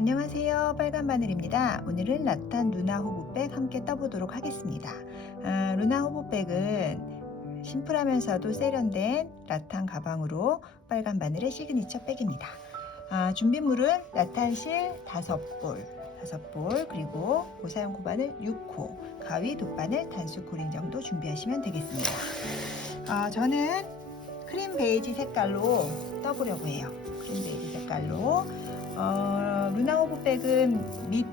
안녕하세요. 빨간 바늘입니다. 오늘은 라탄 루나 호브백 함께 떠보도록 하겠습니다. 루나 호브백은 심플하면서도 세련된 라탄 가방으로 빨간 바늘의 시그니처 백입니다. 준비물은 라탄실 5볼, 그리고 고사용 코바늘 6호, 가위, 돗바늘, 단수코린 정도 준비하시면 되겠습니다. 저는 크림 베이지 색깔로 떠보려고 해요. 크림 베이지 색깔로. 루나 호브백은 밑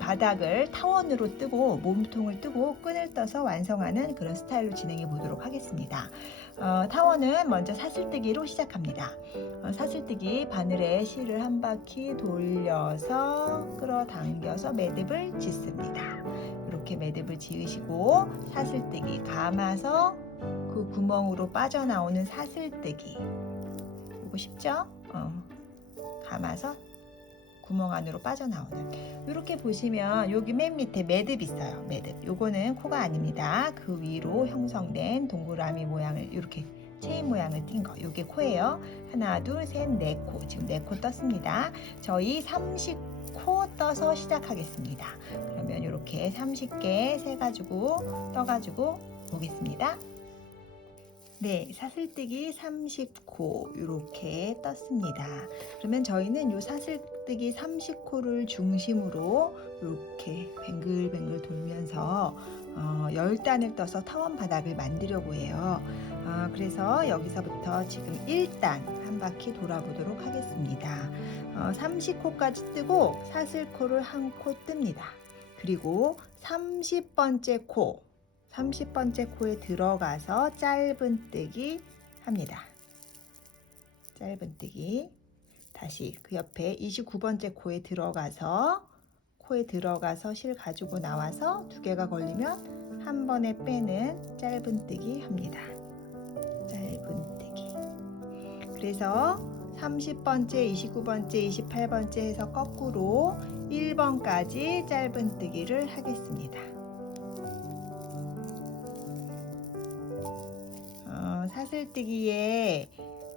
바닥을 타원으로 뜨고 몸통을 뜨고 끈을 떠서 완성하는 그런 스타일로 진행해 보도록 하겠습니다. 타원은 먼저 사슬뜨기로 시작합니다. 사슬뜨기 바늘에 실을 한 바퀴 돌려서 끌어당겨서 매듭을 짓습니다. 이렇게 매듭을 지으시고 사슬뜨기 감아서 그 구멍으로 빠져나오는 사슬뜨기, 이거 쉽죠? 감아서 구멍 안으로 빠져나오는, 이렇게 보시면 여기 맨 밑에 매듭 있어요. 매듭, 요거는 코가 아닙니다. 그 위로 형성된 동그라미 모양을, 이렇게 체인 모양을 띈 거, 요게 코예요. 하나, 둘, 셋, 네 코. 지금 4코 떴습니다. 저희 30코 떠서 시작하겠습니다. 그러면 이렇게 30개 세가지고 떠가지고 오겠습니다. 네, 사슬뜨기 30코 이렇게 떴습니다. 그러면 저희는 이 사슬뜨기 30코를 중심으로 이렇게 뱅글뱅글 돌면서 10단을 떠서 타원 바닥을 만들려고 해요. 그래서 여기서부터 지금 1단 한 바퀴 돌아보도록 하겠습니다. 30코까지 뜨고 사슬코를 한 코 뜹니다. 그리고 30번째 코에 들어가서 짧은뜨기 합니다. 짧은뜨기. 다시 그 옆에 29번째 코에 들어가서 실 가지고 나와서 2개가 걸리면 한 번에 빼는 짧은뜨기 합니다. 짧은뜨기. 그래서 30번째, 29번째, 28번째 해서 거꾸로 1번까지 짧은뜨기를 하겠습니다. 사슬뜨기에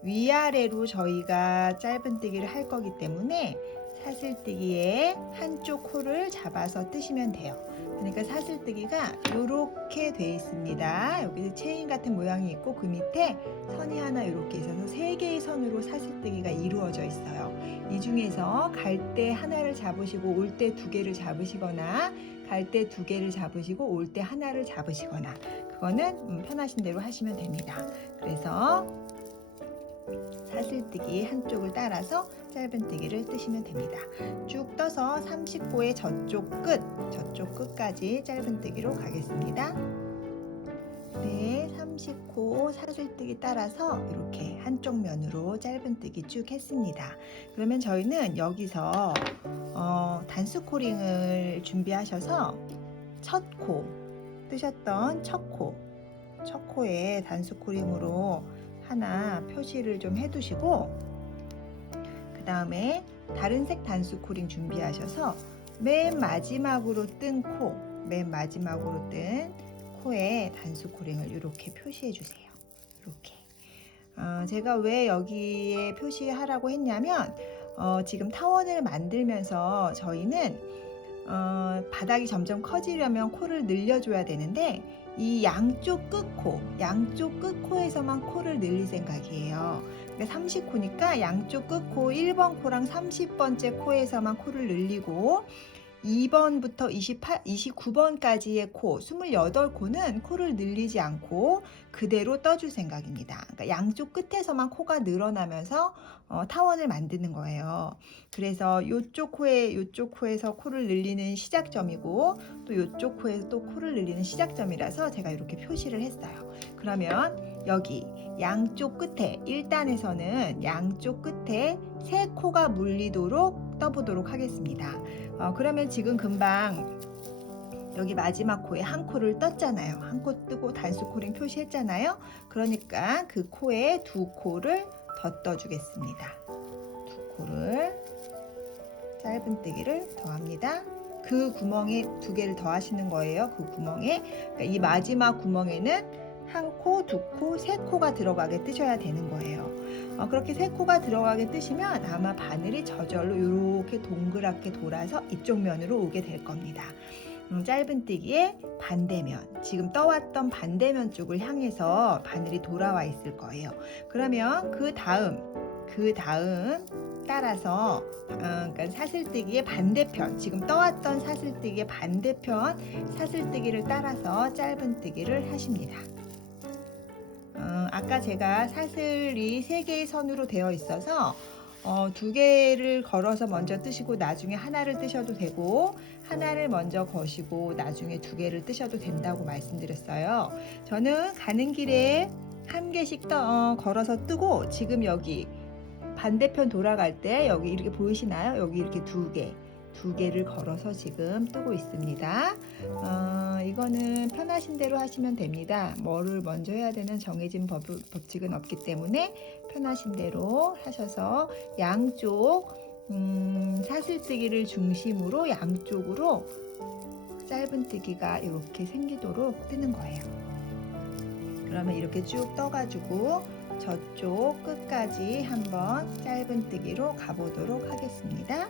위아래로 저희가 짧은뜨기를 할 거기 때문에 사슬뜨기에 한쪽 코를 잡아서 뜨시면 돼요. 그러니까 사슬뜨기가 이렇게 돼 있습니다. 여기 체인 같은 모양이 있고 그 밑에 선이 하나 이렇게 있어서 3개의 선으로 사슬뜨기가 이루어져 있어요. 이 중에서 갈 때 하나를 잡으시고 올 때 2개를 잡으시거나, 갈 때 2개를 잡으시고 올 때 하나를 잡으시거나, 그거는 편하신 대로 하시면 됩니다. 그래서 사슬뜨기 한쪽을 따라서 짧은뜨기를 뜨시면 됩니다. 쭉 떠서 30코의 저쪽 끝까지 짧은뜨기로 가겠습니다. 네, 30코 사슬뜨기 따라서 이렇게 한쪽 면으로 짧은뜨기 쭉 했습니다. 그러면 저희는 여기서 단수코링을 준비하셔서 첫 코 뜨셨던 첫 코에 단수코링으로 하나 표시를 좀 해두시고, 그 다음에 다른 색 단수코링 준비하셔서 맨 마지막으로 뜬 코에 단수코링을 이렇게 표시해 주세요. 이렇게. 제가 왜 여기에 표시하라고 했냐면 지금 타원을 만들면서 저희는 바닥이 점점 커지려면 코를 늘려줘야 되는데, 이 양쪽 끝코에서만 코를 늘릴 생각이에요. 그러니까 30코니까 양쪽 끝코 1번 코랑 30번째 코에서만 코를 늘리고, 2번부터 29번까지의 코, 28코는 코를 늘리지 않고 그대로 떠줄 생각입니다. 그러니까 양쪽 끝에서만 코가 늘어나면서 타원을 만드는 거예요. 그래서 이쪽 코에서 코를 늘리는 시작점이고, 또 이쪽 코에서 또 코를 늘리는 시작점이라서 제가 이렇게 표시를 했어요. 그러면 여기 양쪽 끝에 1단에서는 양쪽 끝에 3코가 물리도록 떠보도록 하겠습니다. 그러면 지금 금방 여기 마지막 코에 한 코를 떴잖아요. 한 코 뜨고 단수코링 표시했잖아요. 그러니까 그 코에 2코를 더 떠주겠습니다. 2코를 짧은뜨기를 더합니다. 그 구멍에 2개를 더 하시는 거예요. 그 구멍에, 그러니까 이 마지막 구멍에는 한 코, 두 코, 세 코가 들어가게 뜨셔야 되는 거예요. 그렇게 세 코가 들어가게 뜨시면 아마 바늘이 저절로 이렇게 동그랗게 돌아서 이쪽 면으로 오게 될 겁니다. 짧은뜨기의 반대면, 지금 떠왔던 반대면 쪽을 향해서 바늘이 돌아와 있을 거예요. 그러면 그 다음 따라서 그러니까 사슬뜨기의 반대편, 지금 떠왔던 사슬뜨기의 반대편 사슬뜨기를 따라서 짧은뜨기를 하십니다. 아까 제가 사슬이 3개의 선으로 되어 있어서 2개를 걸어서 먼저 뜨시고 나중에 하나를 뜨셔도 되고, 하나를 먼저 거시고 나중에 2개를 뜨셔도 된다고 말씀드렸어요. 저는 가는 길에 1개씩 걸어서 뜨고, 지금 여기 반대편 돌아갈 때 여기 이렇게 보이시나요? 여기 이렇게 2개를 걸어서 지금 뜨고 있습니다. 이거는 편하신 대로 하시면 됩니다. 뭐를 먼저 해야 되는 정해진 법칙은 없기 때문에 편하신 대로 하셔서 양쪽 사슬뜨기를 중심으로 양쪽으로 짧은뜨기가 이렇게 생기도록 뜨는 거예요. 그러면 이렇게 쭉 떠가지고 저쪽 끝까지 한번 짧은뜨기로 가보도록 하겠습니다.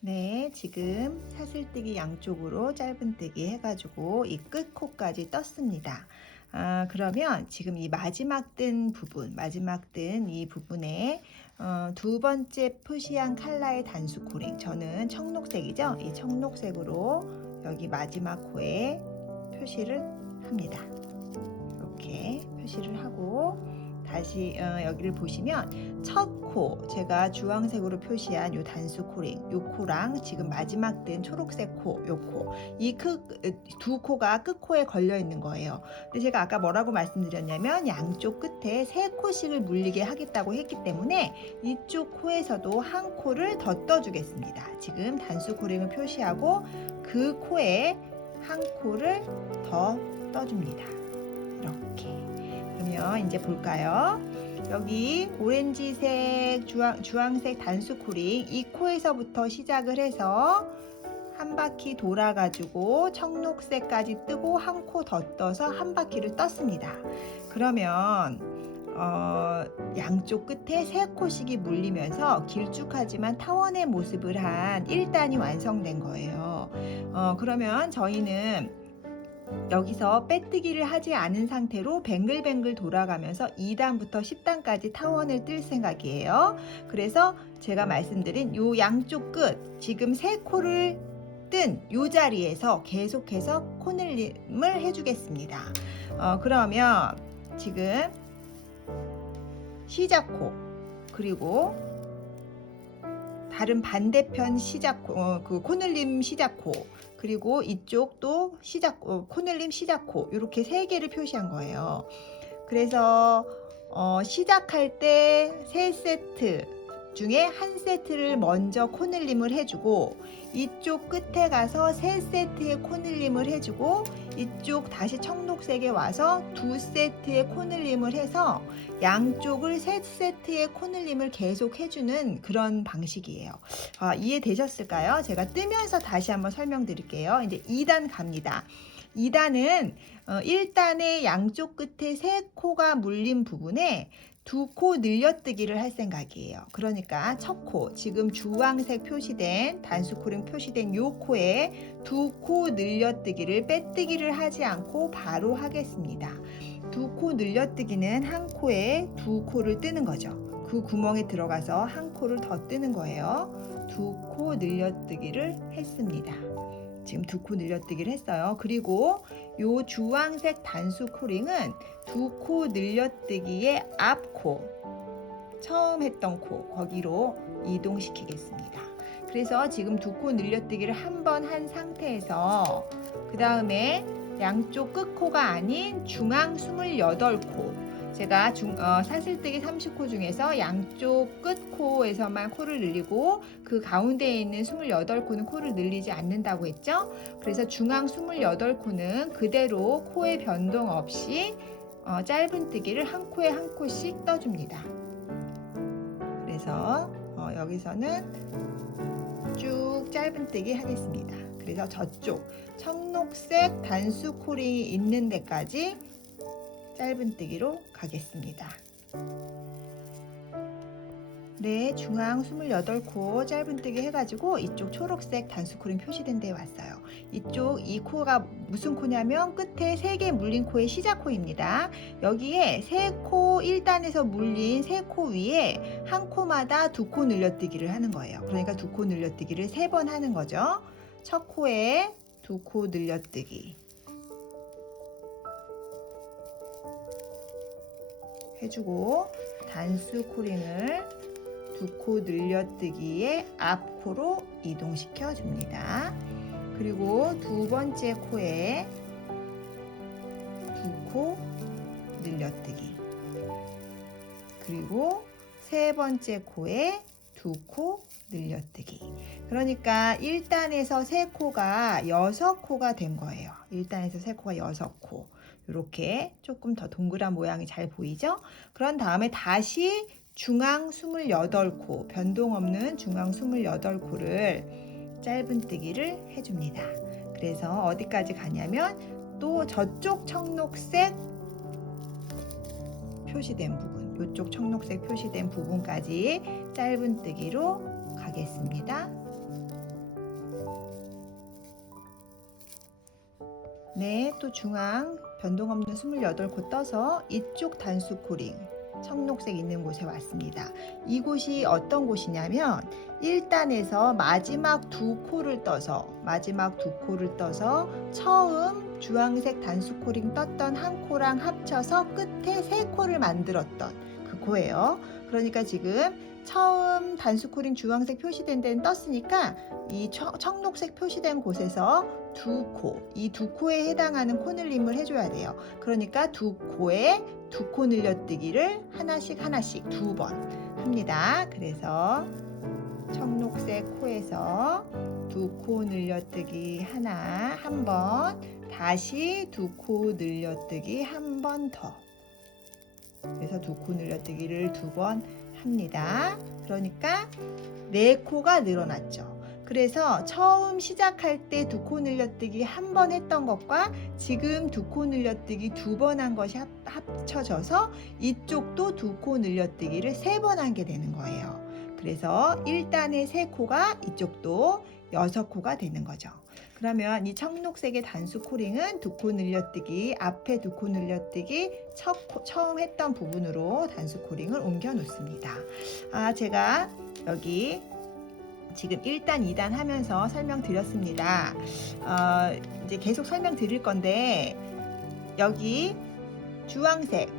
네, 지금 사슬뜨기 양쪽으로 짧은뜨기 해가지고 이 끝코까지 떴습니다. 그러면 지금 이 마지막 뜬 이 부분에 2번째 표시한 컬러의 단수 코링, 저는 청록색이죠? 이 청록색으로 여기 마지막 코에 표시를 합니다. 이렇게 표시를 하고 다시 여기를 보시면 첫 코, 제가 주황색으로 표시한 요 단수 코링, 요 코랑 지금 마지막 뜬 초록색 코, 요 코, 이 두 코가 끝코에 걸려 있는 거예요. 근데 제가 아까 뭐라고 말씀드렸냐면 양쪽 끝에 3코씩을 물리게 하겠다고 했기 때문에 이쪽 코에서도 한 코를 더 떠주겠습니다. 지금 단수 코링을 표시하고 그 코에 한 코를 더 떠줍니다. 이렇게. 그러면 이제 볼까요? 여기 오렌지색, 주황색 단수 코링, 이 코에서부터 시작을 해서 한 바퀴 돌아가지고 청록색까지 뜨고 한 코 더 떠서 한 바퀴를 떴습니다. 그러면 양쪽 끝에 3코씩이 물리면서 길쭉하지만 타원의 모습을 한 1단이 완성된 거예요. 그러면 저희는 여기서 빼뜨기를 하지 않은 상태로 뱅글뱅글 돌아가면서 2단부터 10단까지 타원을 뜰 생각이에요. 그래서 제가 말씀드린 요 양쪽 끝, 지금 3코를 뜬 요 자리에서 계속해서 코늘림을 해주겠습니다. 그러면 지금 시작코, 그리고 다른 반대편 시작코, 그 코늘림 시작코, 그리고 이쪽도 코늘림 시작코, 이렇게 3개를 표시한 거예요. 그래서 시작할 때 3세트 중에 한 세트를 먼저 코늘림을 해주고, 이쪽 끝에 가서 3세트의 코늘림을 해주고, 이쪽 다시 청록색에 와서 2세트의 코늘림을 해서 양쪽을 3세트의 코늘림을 계속 해주는 그런 방식이에요. 이해되셨을까요? 제가 뜨면서 다시 한번 설명드릴게요. 이제 2단 갑니다. 2단은 1단의 양쪽 끝에 3코가 물린 부분에 2코 늘려뜨기를 할 생각이에요. 그러니까 첫 코, 지금 주황색 표시된 단수 코링 표시된 요 코에 2코 늘려뜨기를 빼뜨기를 하지 않고 바로 하겠습니다. 2코 늘려뜨기는 한 코에 2코를 뜨는 거죠. 그 구멍에 들어가서 한 코를 더 뜨는 거예요. 2코 늘려뜨기를 했습니다. 지금 2코 늘려뜨기를 했어요. 그리고 요 주황색 단수 코링은 2코 늘려뜨기의 앞코, 처음 했던 코, 거기로 이동시키겠습니다. 그래서 지금 2코 늘려뜨기를 한 번 한 상태에서 그 다음에 양쪽 끝코가 아닌 중앙 28코, 제가 사슬뜨기 30코 중에서 양쪽 끝코에서만 코를 늘리고 그 가운데에 있는 28코는 코를 늘리지 않는다고 했죠. 그래서 중앙 28코는 그대로 코의 변동 없이 짧은뜨기를 한 코에 한 코씩 떠줍니다. 그래서 여기서는 쭉 짧은뜨기 하겠습니다. 그래서 저쪽 청록색 단수 코링이 있는 데까지 짧은뜨기로 가겠습니다. 네, 중앙 28코 짧은뜨기 해가지고 이쪽 초록색 단수 코링 표시된 데에 왔어요. 이쪽 이 코가 무슨 코냐면 끝에 3개 물린 코의 시작 코입니다. 여기에 3코 1단에서 물린 3코 위에 한 코마다 2코 늘려뜨기를 하는 거예요. 그러니까 2코 늘려뜨기를 3번 하는 거죠. 첫 코에 2코 늘려뜨기 해주고 단수 코링을 2코 늘려뜨기의 앞코로 이동시켜 줍니다. 그리고 두 번째 코에 2코 늘려뜨기, 그리고 세 번째 코에 2코 늘려뜨기. 그러니까 1단에서 3코가 6코가 된 거예요. 1단에서 3코가 6코. 이렇게 조금 더 동그란 모양이 잘 보이죠? 그런 다음에 다시 중앙 28코, 변동 없는 중앙 28코를 짧은뜨기를 해줍니다. 그래서 어디까지 가냐면 또 저쪽 청록색 표시된 부분, 이쪽 청록색 표시된 부분까지 짧은뜨기로 가겠습니다. 네, 또 중앙 변동 없는 28코 떠서 이쪽 단수 코링 청록색 있는 곳에 왔습니다. 이곳이 어떤 곳이냐면 1단에서 마지막 2코를 떠서 처음 주황색 단수 코링 떴던 한 코랑 합쳐서 끝에 3코를 만들었던 그 코예요. 그러니까 지금 처음 단수 코링 주황색 표시된 데는 떴으니까 이 청록색 표시된 곳에서 2코, 이 2코에 해당하는 코늘림을 해줘야 돼요. 그러니까 2코에 2코 늘려뜨기를 하나씩 2번 합니다. 그래서 청록색 코에서 2코 늘려뜨기 한 번, 다시 2코 늘려뜨기 한 번 더. 그래서 2코 늘려뜨기를 2번 합니다. 그러니까 4코가 늘어났죠. 그래서 처음 시작할 때 2코 늘려뜨기 한 번 했던 것과 지금 2코 늘려뜨기 2번 한 것이 합쳐져서 이쪽도 2코 늘려뜨기를 3번 한 게 되는 거예요. 그래서 1단의 3코가 이쪽도 6코가 되는 거죠. 그러면 이 청록색의 단수 코링은 2코 늘려뜨기, 앞에 2코 늘려뜨기, 처음 했던 부분으로 단수 코링을 옮겨 놓습니다. 제가 여기 지금 1단, 2단 하면서 설명드렸습니다. 이제 계속 설명드릴 건데 여기 주황색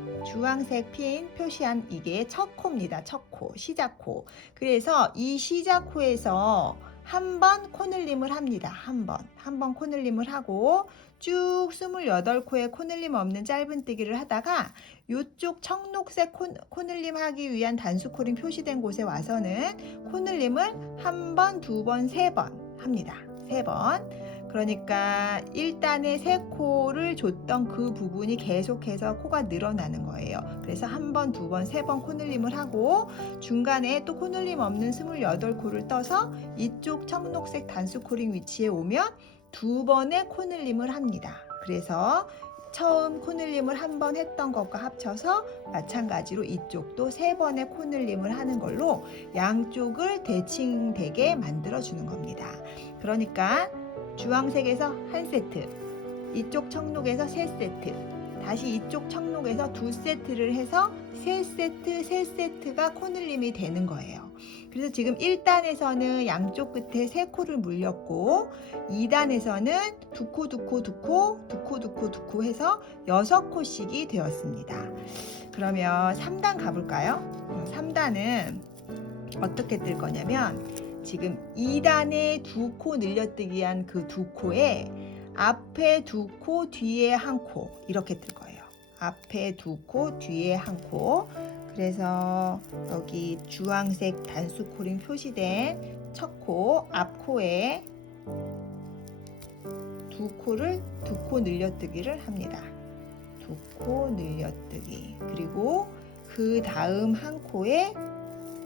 핀 표시한 이게 첫 코입니다. 첫 코, 시작 코. 그래서 이 시작 코에서 한 번 코늘림을 합니다. 한 번 코늘림을 하고 쭉 28코에 코늘림 없는 짧은뜨기를 하다가 이쪽 청록색 코늘림 하기 위한 단수 코링 표시된 곳에 와서는 코늘림을 한 번, 2번, 3번 합니다. 3번. 그러니까 1단에 3코를 줬던 그 부분이 계속해서 코가 늘어나는 거예요. 그래서 한 번, 2번, 3번 코늘림을 하고 중간에 또 코늘림 없는 28코를 떠서 이쪽 청록색 단수 코링 위치에 오면 2번의 코늘림을 합니다. 그래서 처음 코늘림을 한 번 했던 것과 합쳐서 마찬가지로 이쪽도 3번의 코늘림을 하는 걸로 양쪽을 대칭되게 만들어주는 겁니다. 그러니까 주황색에서 한 세트, 이쪽 청록에서 3세트, 다시 이쪽 청록에서 2세트를 해서 3세트가 코늘림이 되는 거예요. 그래서 지금 1단에서는 양쪽 끝에 3코를 물렸고 2단에서는 2코 해서 6코씩이 되었습니다. 그러면 3단 가볼까요? 3단은 어떻게 뜰 거냐면 지금 2단에 2코 늘려뜨기 한 그 2코에 앞에 2코, 뒤에 1코 이렇게 뜰 거예요. 앞에 2코, 뒤에 1코. 그래서 여기 주황색 단수 코링 표시된 첫 코, 앞코에 2코 늘려뜨기를 합니다. 2코 늘려뜨기. 그리고 그 다음 한 코에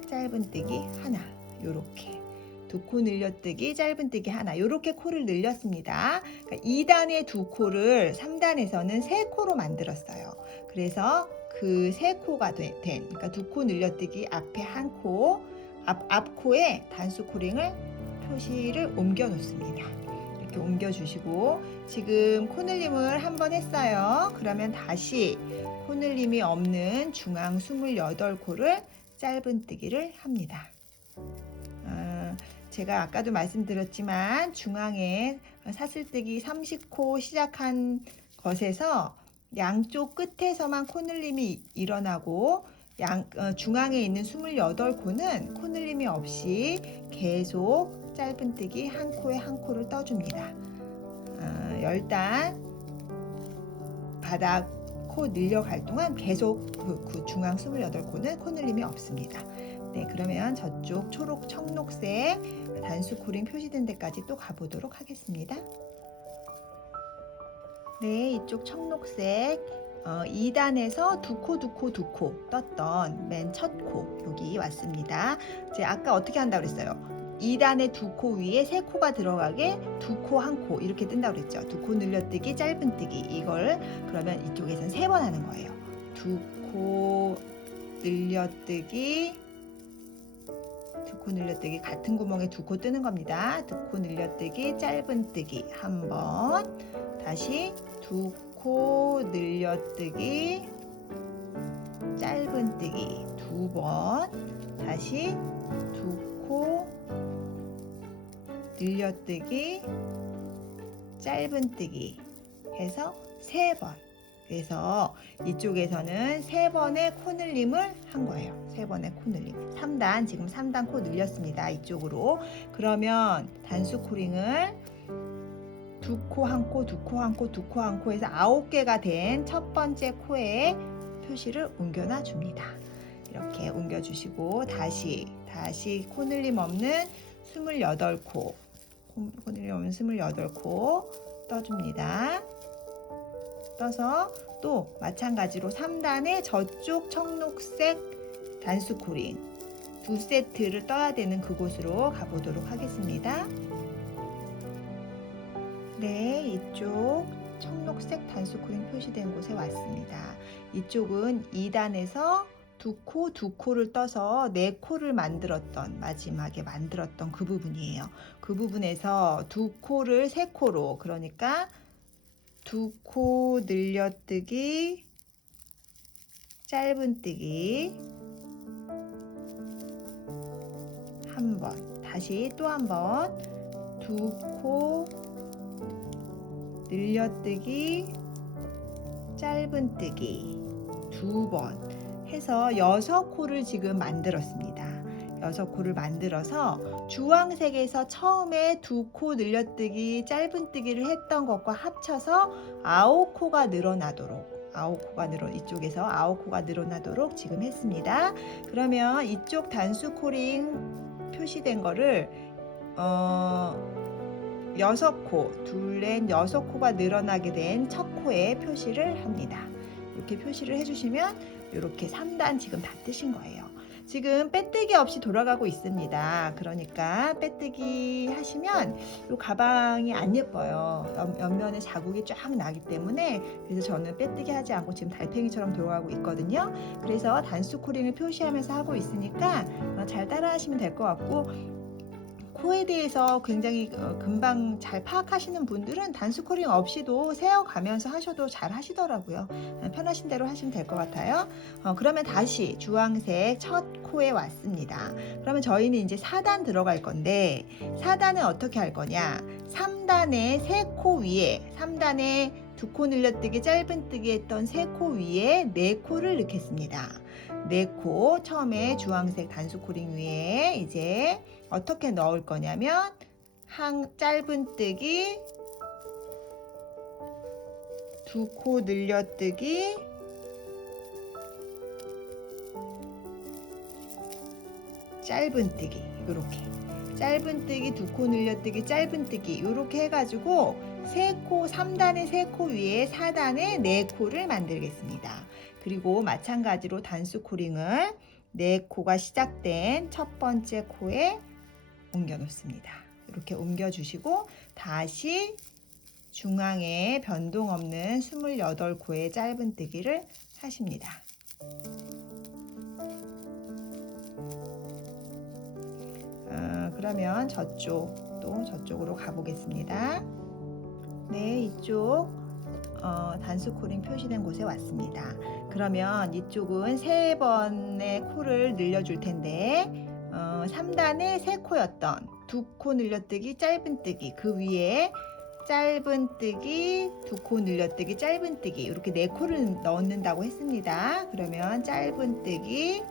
짧은뜨기 하나. 요렇게 두 코 늘려뜨기 짧은뜨기 하나 이렇게 코를 늘렸습니다. 그러니까 2단의 두 코를 3단에서는 세 코로 만들었어요. 그래서 그 세 코가 된 그러니까 두 코 늘려뜨기 앞에 한 코, 앞 코에 단수 코링을 표시를 옮겨 놓습니다. 이렇게 옮겨 주시고 지금 코늘림을 한 번 했어요. 그러면 다시 코늘림이 없는 중앙 28코를 짧은뜨기를 합니다. 제가 아까도 말씀드렸지만 중앙에 사슬뜨기 30코 시작한 것에서 양쪽 끝에서만 코늘림이 일어나고 중앙에 있는 28코는 코늘림이 없이 계속 짧은뜨기 한 코에 한 코를 떠줍니다. 10단 바닥 코 늘려갈 동안 계속 그 중앙 28코는 코늘림이 없습니다. 네, 그러면 저쪽 초록 청록색 단수 코링 표시된 데까지 또 가보도록 하겠습니다. 네, 이쪽 청록색 2단에서 두 코 떴던 맨 첫 코 여기 왔습니다. 이제 아까 어떻게 한다고 그랬어요? 2단의 두 코 위에 세 코가 들어가게 두 코 한 코 이렇게 뜬다고 그랬죠. 두 코 늘려뜨기 짧은뜨기 이걸 그러면 이쪽에서는 3번 하는 거예요. 두 코 늘려뜨기 두 코 늘려뜨기 같은 구멍에 두 코 뜨는 겁니다. 두 코 늘려뜨기 짧은뜨기 한 번, 다시 두 코 늘려뜨기 짧은뜨기 두 번, 다시 두 코 늘려뜨기 짧은뜨기 해서 3번. 그래서 이쪽에서는 3번의 코늘림을 한 거예요. 3번의 코늘림. 3단, 지금 3단 코 늘렸습니다. 이쪽으로. 그러면 단수 코링을 두 코 한 코, 두 코 한 코, 두 코 한 코 해서 9개가 된 첫 번째 코에 표시를 옮겨놔 줍니다. 이렇게 옮겨주시고 다시 코늘림 없는 28코, 코늘림 없는 28코 떠줍니다. 떠서 또 마찬가지로 3단의 저쪽 청록색 단수 코링 두 세트를 떠야 되는 그곳으로 가보도록 하겠습니다. 네, 이쪽 청록색 단수 코링 표시된 곳에 왔습니다. 이쪽은 2단에서 두 코를 떠서 4코를 마지막에 만들었던 그 부분이에요. 그 부분에서 두 코를 3코로, 그러니까 두 코 늘려뜨기 짧은뜨기 한 번, 다시 또 한 번 두 코 늘려뜨기 짧은뜨기 두 번 해서 6코를 지금 만들었습니다. 6코를 만들어서 주황색에서 처음에 두 코 늘려뜨기 짧은뜨기를 했던 것과 합쳐서 9코가 늘어나도록 이쪽에서 9코가 늘어나도록 지금 했습니다. 그러면 이쪽 단수 코링 표시된 거를 6코, 둘넷 6코가 늘어나게 된 첫 코에 표시를 합니다. 이렇게 표시를 해주시면 이렇게 3단 지금 다 뜨신 거예요. 지금 빼뜨기 없이 돌아가고 있습니다. 그러니까 빼뜨기 하시면 이 가방이 안 예뻐요. 옆면에 자국이 쫙 나기 때문에 그래서 저는 빼뜨기 하지 않고 지금 달팽이처럼 돌아가고 있거든요. 그래서 단수 코링을 표시하면서 하고 있으니까 잘 따라 하시면 될 것 같고, 코에 대해서 굉장히 금방 잘 파악하시는 분들은 단수 코링 없이도 세어가면서 하셔도 잘 하시더라고요. 편하신 대로 하시면 될 것 같아요. 그러면 다시 주황색 첫 코에 왔습니다. 그러면 저희는 이제 4단 들어갈 건데 4단은 어떻게 할 거냐, 3단의 3코 위에 3단에 두 코 늘려뜨기 짧은뜨기 했던 3코 위에 4코를 넣겠습니다. 4코 처음에 주황색 단수 코링 위에 이제 어떻게 넣을 거냐면 짧은뜨기 두 코 늘려뜨기 짧은뜨기 이렇게 짧은뜨기 두 코 늘려뜨기 짧은뜨기 이렇게 해가지고 3코 3단의 3코 위에 4단의 4코를 만들겠습니다. 그리고 마찬가지로 단수 코링을 4코가 시작된 첫 번째 코에 옮겨 놓습니다. 이렇게 옮겨 주시고 다시 중앙에 변동 없는 28코의 짧은뜨기를 하십니다. 그러면 저쪽으로 가보겠습니다. 네, 이쪽 단수코링 표시된 곳에 왔습니다. 그러면 이쪽은 3번의 코를 늘려줄 텐데 3단에 3코였던 2코 늘려뜨기 짧은뜨기, 그 위에 짧은뜨기 2코 늘려뜨기 짧은뜨기, 이렇게 4코를 넣는다고 했습니다. 그러면 짧은뜨기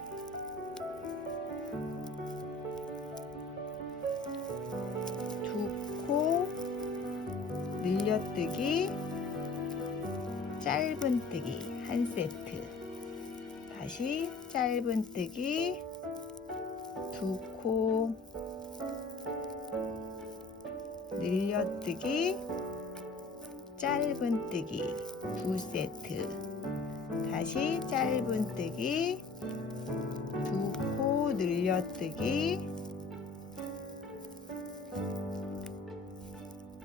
2코 늘려뜨기 짧은뜨기 한 세트, 다시 짧은뜨기 2코 늘려뜨기 짧은뜨기 2세트, 다시 짧은뜨기 2코 늘려뜨기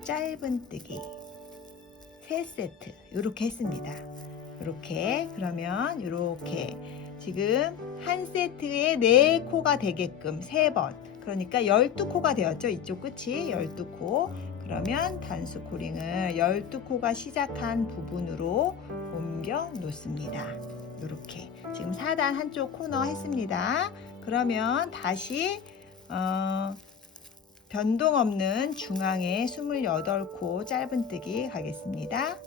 짧은뜨기 3세트 이렇게 했습니다. 이렇게, 그러면 이렇게 지금 한 세트에 4코가 되게끔 3번, 그러니까 12코가 되었죠. 이쪽 끝이 12코. 그러면 단수코링을 12코가 시작한 부분으로 옮겨 놓습니다. 이렇게 지금 4단 한쪽 코너 했습니다. 그러면 다시 변동 없는 중앙에 28코 짧은뜨기 가겠습니다.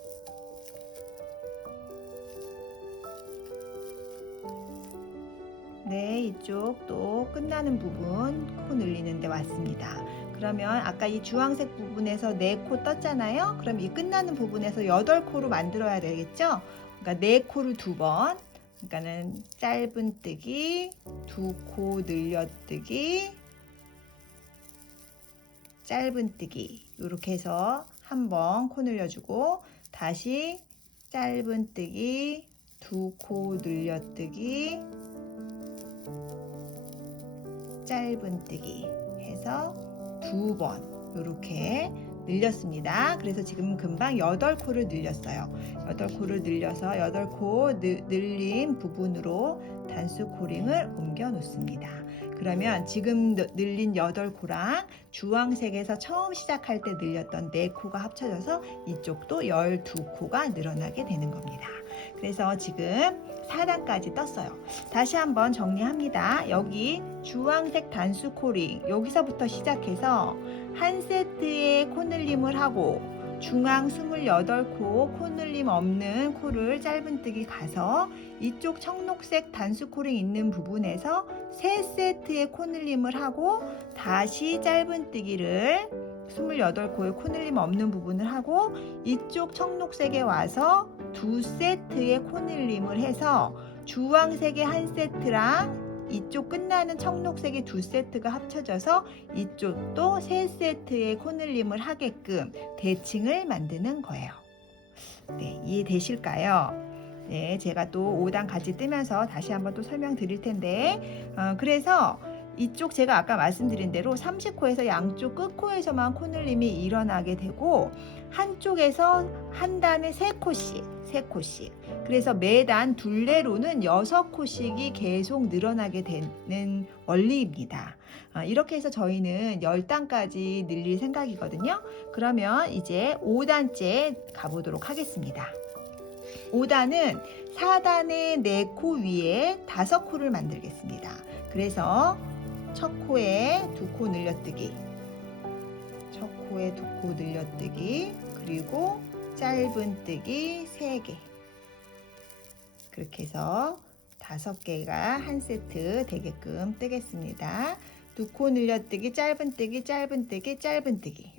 네, 이쪽 또 끝나는 부분 코 늘리는 데 왔습니다. 그러면 아까 이 주황색 부분에서 4코 떴잖아요. 그럼 이 끝나는 부분에서 8코로 만들어야 되겠죠. 그러니까 4코를 2번, 그러니까는 짧은뜨기 2코 늘려뜨기 짧은뜨기, 이렇게 해서 한번 코 늘려주고 다시 짧은뜨기 2코 늘려뜨기 짧은뜨기 해서 2번 이렇게 늘렸습니다. 그래서 지금 금방 8코를 늘렸어요. 8코를 늘려서 8코 늘린 부분으로 단수코링을 옮겨 놓습니다. 그러면 지금 늘린 8코랑 주황색에서 처음 시작할 때 늘렸던 4코가 합쳐져서 이쪽도 12코가 늘어나게 되는 겁니다. 그래서 지금 4단까지 떴어요. 다시 한번 정리합니다. 여기 주황색 단수코링, 여기서부터 시작해서 한 세트의 코늘림을 하고 중앙 28코 코늘림 없는 코를 짧은뜨기 가서 이쪽 청록색 단수코링 있는 부분에서 3세트의 코늘림을 하고 다시 짧은뜨기를 28코의 코늘림 없는 부분을 하고 이쪽 청록색에 와서 2세트의 코늘림을 해서 주황색의 한 세트랑 이쪽 끝나는 청록색의 2세트가 합쳐져서 이쪽도 3세트의 코늘림을 하게끔 대칭을 만드는 거예요. 네, 이해되실까요? 네, 제가 또 5단 같이 뜨면서 다시 한번 또 설명드릴 텐데 그래서 이쪽 제가 아까 말씀드린 대로 30코에서 양쪽 끝코에서만 코늘림이 일어나게 되고 한쪽에서 한 단에 3코씩 그래서 매단 둘레로는 6코씩이 계속 늘어나게 되는 원리입니다. 이렇게 해서 저희는 10단까지 늘릴 생각이거든요. 그러면 이제 5단째 가보도록 하겠습니다. 5단은 4단의 4코 위에 5코를 만들겠습니다. 그래서 첫 코에 2코 늘려뜨기, 첫 코에 2코 늘려뜨기, 그리고 짧은뜨기 3개, 그렇게 해서 5개가 한 세트 되게끔 뜨겠습니다. 2코 늘려뜨기, 짧은뜨기, 짧은뜨기, 짧은뜨기,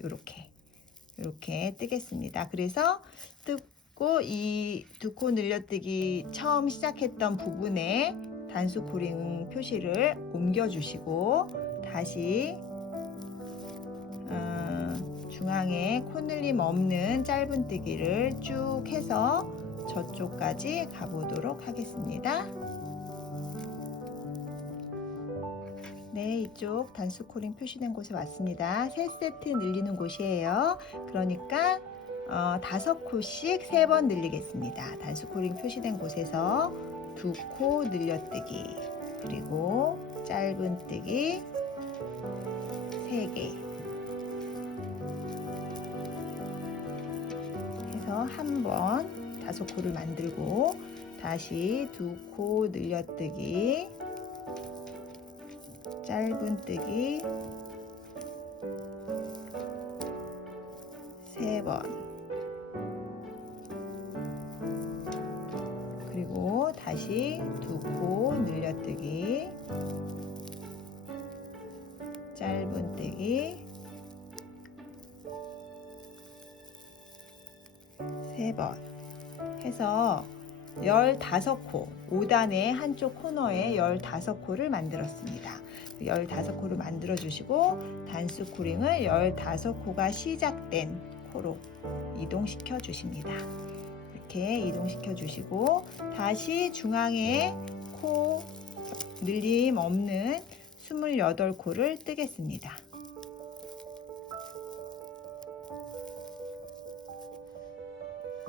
이렇게 뜨겠습니다. 그래서 뜯고 이 2코 늘려뜨기 처음 시작했던 부분에 단수코링 표시를 옮겨주시고 다시 중앙에 코늘림 없는 짧은뜨기를 쭉 해서 저쪽까지 가보도록 하겠습니다. 네, 이쪽 단수 코링 표시된 곳에 왔습니다. 3세트 늘리는 곳이에요. 그러니까 5코씩 3번 늘리겠습니다. 단수 코링 표시된 곳에서 2코 늘려뜨기, 그리고 짧은뜨기 3개 해서 한 번 5코를 만들고 다시 2코 늘려뜨기, 짧은뜨기 3번, 그리고 다시 2코 늘려뜨기, 짧은뜨기 3번 해서 15코, 5단의 한쪽 코너에 15코를 만들었습니다. 15코를 만들어 주시고 단수 코링을 15코가 시작된 코로 이동시켜 주십니다. 이렇게 이동시켜 주시고 다시 중앙에 코 늘림 없는 28코를 뜨겠습니다.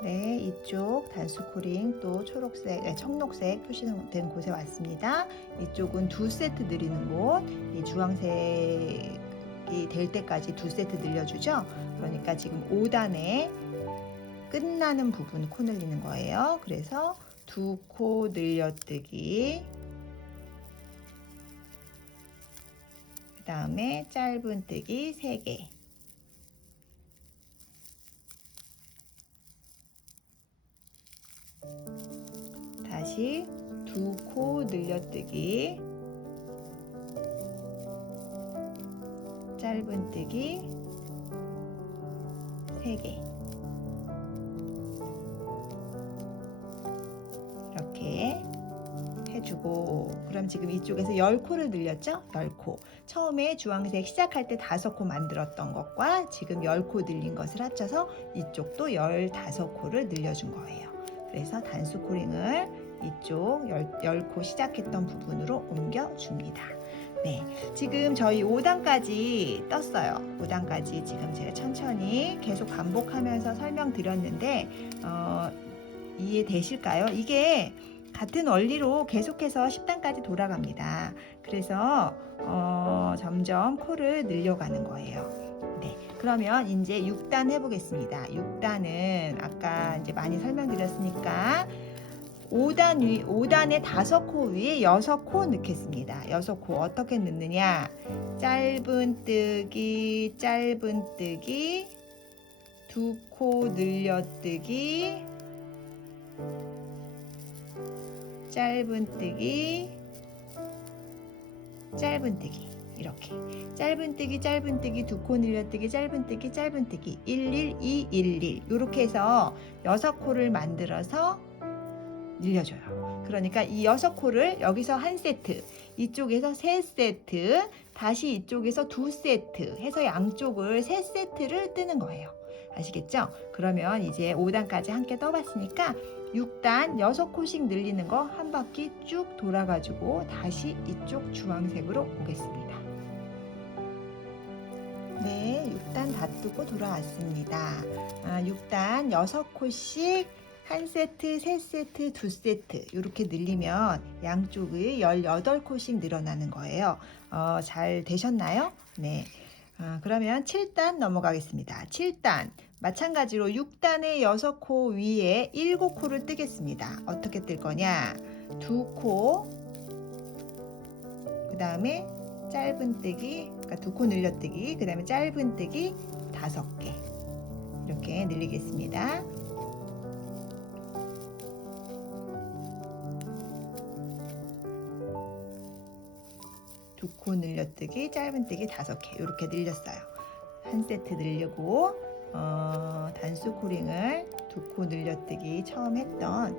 네, 이쪽 단수 코링 또 초록색, 청록색 표시된 곳에 왔습니다. 이쪽은 2세트 늘리는 곳, 이 주황색이 될 때까지 2세트 늘려주죠. 그러니까 지금 5단에 끝나는 부분 코 늘리는 거예요. 그래서 2코 늘려뜨기, 그 다음에 짧은뜨기 3개, 다시 2코 늘려뜨기, 짧은뜨기 3개, 이렇게 해주고, 그럼 지금 이쪽에서 10코를 늘렸죠? 10코. 처음에 주황색 시작할 때 5코 만들었던 것과 지금 10코 늘린 것을 합쳐서 이쪽도 15코를 늘려준 거예요. 그래서 단수 코링을 이쪽 10코 시작했던 부분으로 옮겨줍니다. 네, 지금 저희 5단까지 떴어요. 5단까지 지금 제가 천천히 계속 반복하면서 설명드렸는데 이해되실까요? 이게 같은 원리로 계속해서 10단까지 돌아갑니다. 그래서 점점 코를 늘려가는 거예요. 네, 그러면 이제 6단 해보겠습니다. 6단은 아까 이제 많이 설명드렸으니까 5단에 5코 위에 6코 넣겠습니다. 6코 어떻게 넣느냐? 짧은뜨기, 짧은뜨기, 2코 늘려뜨기, 짧은뜨기, 짧은뜨기, 이렇게 짧은뜨기, 짧은뜨기, 2코 늘려뜨기, 짧은뜨기, 짧은뜨기 11211 이렇게 해서 6코를 만들어서 늘려줘요. 그러니까 이 6코를 여기서 1세트, 이쪽에서 3세트, 다시 이쪽에서 2세트 해서 양쪽을 3세트를 뜨는 거예요. 아시겠죠? 그러면 이제 5단까지 함께 떠봤으니까 6단 6코씩 늘리는 거 한 바퀴 쭉 돌아가지고 다시 이쪽 주황색으로 오겠습니다. 네, 6단 다 뜨고 돌아왔습니다. 6단 6코씩 1세트, 3세트, 2세트 이렇게 늘리면 양쪽이 18코씩 늘어나는 거예요. 잘 되셨나요? 네. 그러면 7단 넘어가겠습니다. 7단 마찬가지로 6단의 6코 위에 7코를 뜨겠습니다. 어떻게 뜰 거냐? 2코, 그 다음에 짧은뜨기, 그러니까 2코 늘려뜨기, 그 다음에 짧은뜨기 5개 이렇게 늘리겠습니다. 두 코 늘려뜨기, 짧은뜨기 5개 이렇게 늘렸어요. 한 세트 늘리고 단수 코링을 2코 늘려뜨기 처음 했던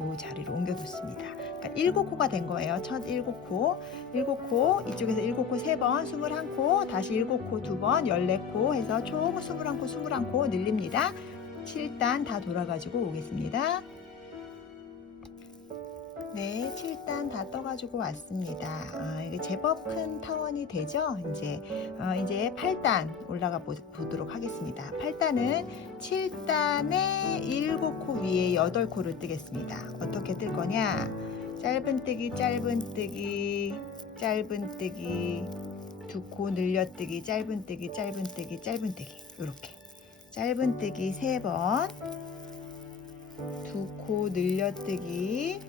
이 자리로 옮겨뒀습니다. 그러니까 7코가 된 거예요. 첫 7코, 7코 이쪽에서 7코 3번, 21코, 다시 7코 2번, 14코 해서 총 21코, 21코 늘립니다. 7단 다 돌아가지고 오겠습니다. 네, 7단 다 떠가지고 왔습니다. 이게 제법 큰 타원이 되죠? 이제 8단 올라가 보도록 하겠습니다. 8단은 7단에 7코 위에 8코를 뜨겠습니다. 어떻게 뜰 거냐? 짧은뜨기, 짧은뜨기, 짧은뜨기, 2코 늘려뜨기, 짧은뜨기, 짧은뜨기, 짧은뜨기. 이렇게 짧은뜨기 3번, 2코 늘려뜨기,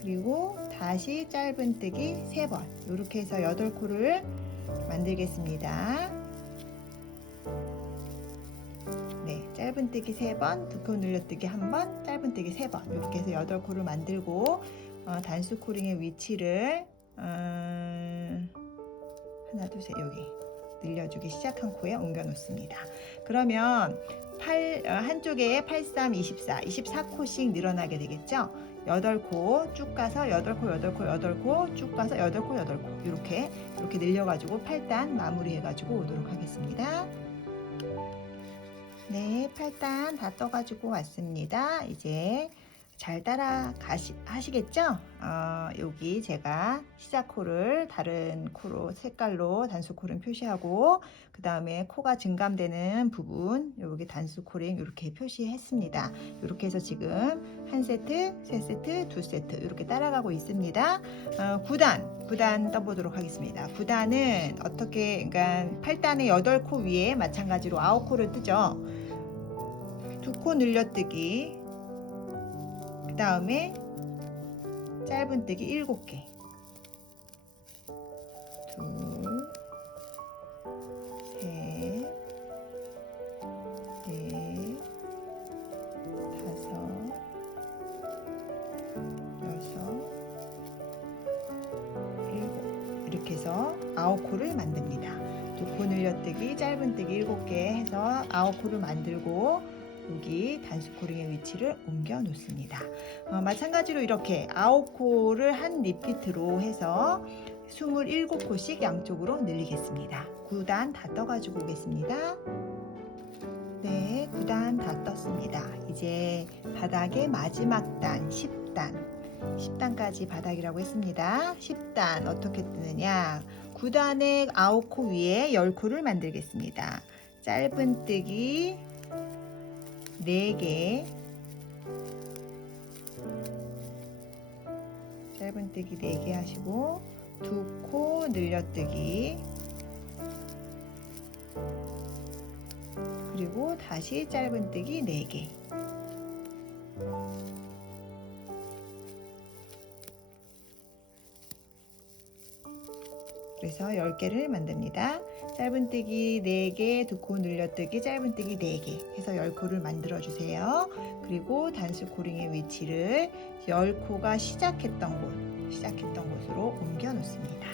그리고 다시 짧은뜨기 3번, 이렇게 해서 8코를 만들겠습니다. 네, 짧은뜨기 3번, 2코 늘려뜨기 1번, 짧은뜨기 3번, 이렇게 해서 8코를 만들고 단수 코링의 위치를 하나, 둘, 셋, 여기 늘려주기 시작한 코에 옮겨 놓습니다. 그러면 한쪽에 8, 3, 24, 24코씩 늘어나게 되겠죠? 8코 쭉 가서 8코, 8코, 8코 쭉 가서 8코, 8코 이렇게 늘려가지고 8단 마무리해가지고 오도록 하겠습니다. 네, 8단 다 떠가지고 왔습니다. 이제 잘 따라 하시겠죠? 여기 제가 시작코를 다른 코로 색깔로 단수 코링 표시하고 그 다음에 코가 증감되는 부분 여기 단수 코링 이렇게 표시했습니다. 이렇게 해서 지금 한 세트, 세 세트, 두 세트 이렇게 따라가고 있습니다. 9단 떠보도록 하겠습니다. 9단은 어떻게, 그러니까 8단의 8코 위에 마찬가지로 9코를 뜨죠. 2코 늘려뜨기, 그 다음에 짧은뜨기 7개, 둘, 셋, 넷, 다섯, 여섯, 일곱, 이렇게 해서 9코를 만듭니다. 2코 늘려뜨기, 짧은뜨기 7개 해서 9코를 만들고 여기 단수 코링의 위치를 옮겨 놓습니다. 마찬가지로 이렇게 9코를 한 리피트로 해서 27코씩 양쪽으로 늘리겠습니다. 9단 다 떠가지고 오겠습니다. 네, 9단 다 떴습니다. 이제 바닥의 마지막 단 10단까지 바닥이라고 했습니다. 10단 어떻게 뜨느냐? 9단의 9코 위에 10코를 만들겠습니다. 짧은뜨기 4개, 짧은뜨기 4개 하시고 2코 늘려뜨기, 그리고 다시 짧은뜨기 4개, 그래서 10개를 만듭니다. 짧은뜨기 4개, 2코 늘려뜨기, 짧은뜨기 4개 해서 10코를 만들어 주세요. 그리고 단수 코링의 위치를 10코가 시작했던 곳으로 옮겨 놓습니다.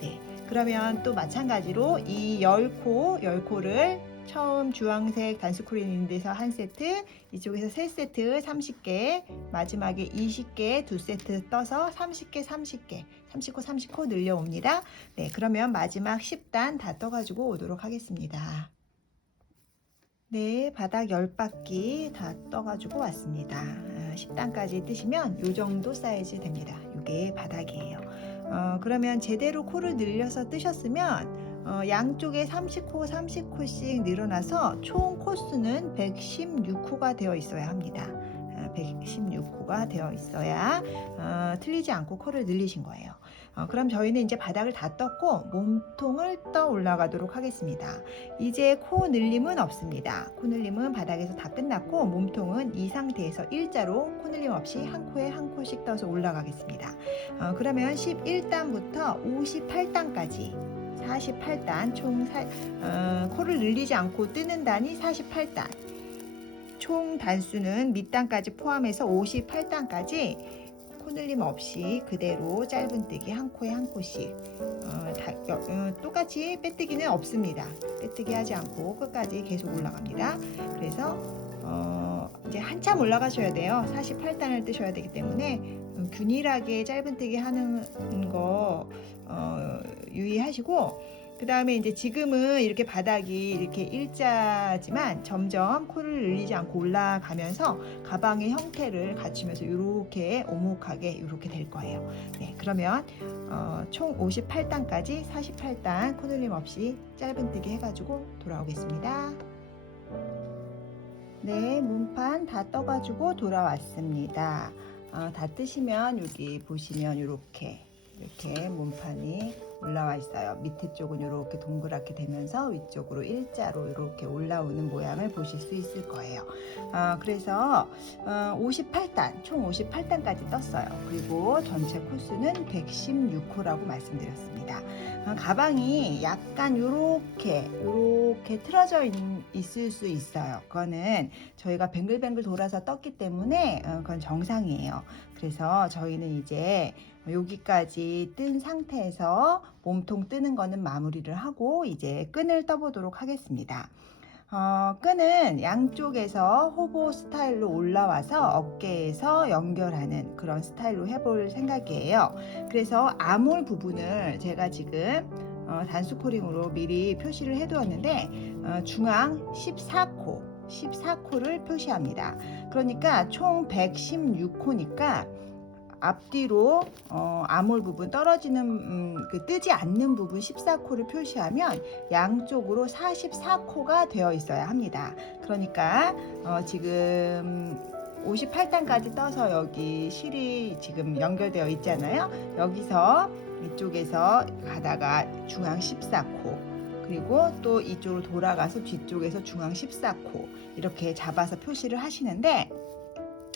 네, 그러면 또 마찬가지로 이 10코를 처음 주황색 단수 코링 있는 데서 한 세트, 이쪽에서 세 세트 30개, 마지막에 20개 두 세트 떠서 30개 30코 늘려옵니다. 네, 그러면 마지막 10단 다 떠가지고 오도록 하겠습니다. 네, 바닥 10바퀴 다 떠가지고 왔습니다. 10단까지 뜨시면 이 정도 사이즈 됩니다. 이게 바닥이에요. 그러면 제대로 코를 늘려서 뜨셨으면 양쪽에 30코씩 늘어나서 총 코수는 116코가 되어 있어야 합니다. 116코가 되어 있어야 틀리지 않고 코를 늘리신 거예요. 그럼 저희는 이제 바닥을 다 떴고 몸통을 떠 올라가도록 하겠습니다. 이제 코 늘림은 없습니다. 코 늘림은 바닥에서 다 끝났고 몸통은 이 상태에서 일자로 코 늘림 없이 한 코에 한 코씩 떠서 올라가겠습니다. 그러면 11단부터 58단까지 48단 총 코를 늘리지 않고 뜨는 단이 48단, 총 단수는 밑단까지 포함해서 58단까지 코늘림 없이 그대로 짧은뜨기 한 코에 한 코씩 똑같이 빼뜨기는 없습니다. 빼뜨기 하지 않고 끝까지 계속 올라갑니다. 그래서 이제 한참 올라가셔야 돼요. 48단을 뜨셔야 되기 때문에 균일하게 짧은뜨기 하는 거 유의하시고, 그 다음에 이제 지금은 이렇게 바닥이 이렇게 일자지만 점점 코를 늘리지 않고 올라가면서 가방의 형태를 갖추면서 이렇게 오목하게 이렇게 될 거예요. 네, 그러면 총 58단까지 48단 코늘림 없이 짧은뜨기 해가지고 돌아오겠습니다. 네, 문판 다 떠가지고 돌아왔습니다. 다 뜨시면 여기 보시면 이렇게 문판이 올라와 있어요. 밑에 쪽은 이렇게 동그랗게 되면서 위쪽으로 일자로 이렇게 올라오는 모양을 보실 수 있을 거예요. 그래서 58단, 총 58단까지 떴어요. 그리고 전체 코수는 116호라고 말씀드렸습니다. 가방이 약간 이렇게 틀어져 있을 수 있어요. 그거는 저희가 뱅글뱅글 돌아서 떴기 때문에 그건 정상이에요. 그래서 저희는 이제 여기까지 뜬 상태에서 몸통 뜨는 거는 마무리를 하고 이제 끈을 떠보도록 하겠습니다. 끈은 양쪽에서 호보 스타일로 올라와서 어깨에서 연결하는 그런 스타일로 해볼 생각이에요. 그래서 아몰 부분을 제가 지금 단수 코링으로 미리 표시를 해 두었는데 중앙 14코를 표시합니다. 그러니까 총 116코니까 앞뒤로 아몰 부분 떨어지는 그 뜨지 않는 부분 14코를 표시하면 양쪽으로 44코가 되어 있어야 합니다. 그러니까 지금 58단까지 떠서 여기 실이 지금 연결되어 있잖아요. 여기서 이쪽에서 가다가 중앙 14코, 그리고 또 이쪽으로 돌아가서 뒤쪽에서 중앙 14코 이렇게 잡아서 표시를 하시는데,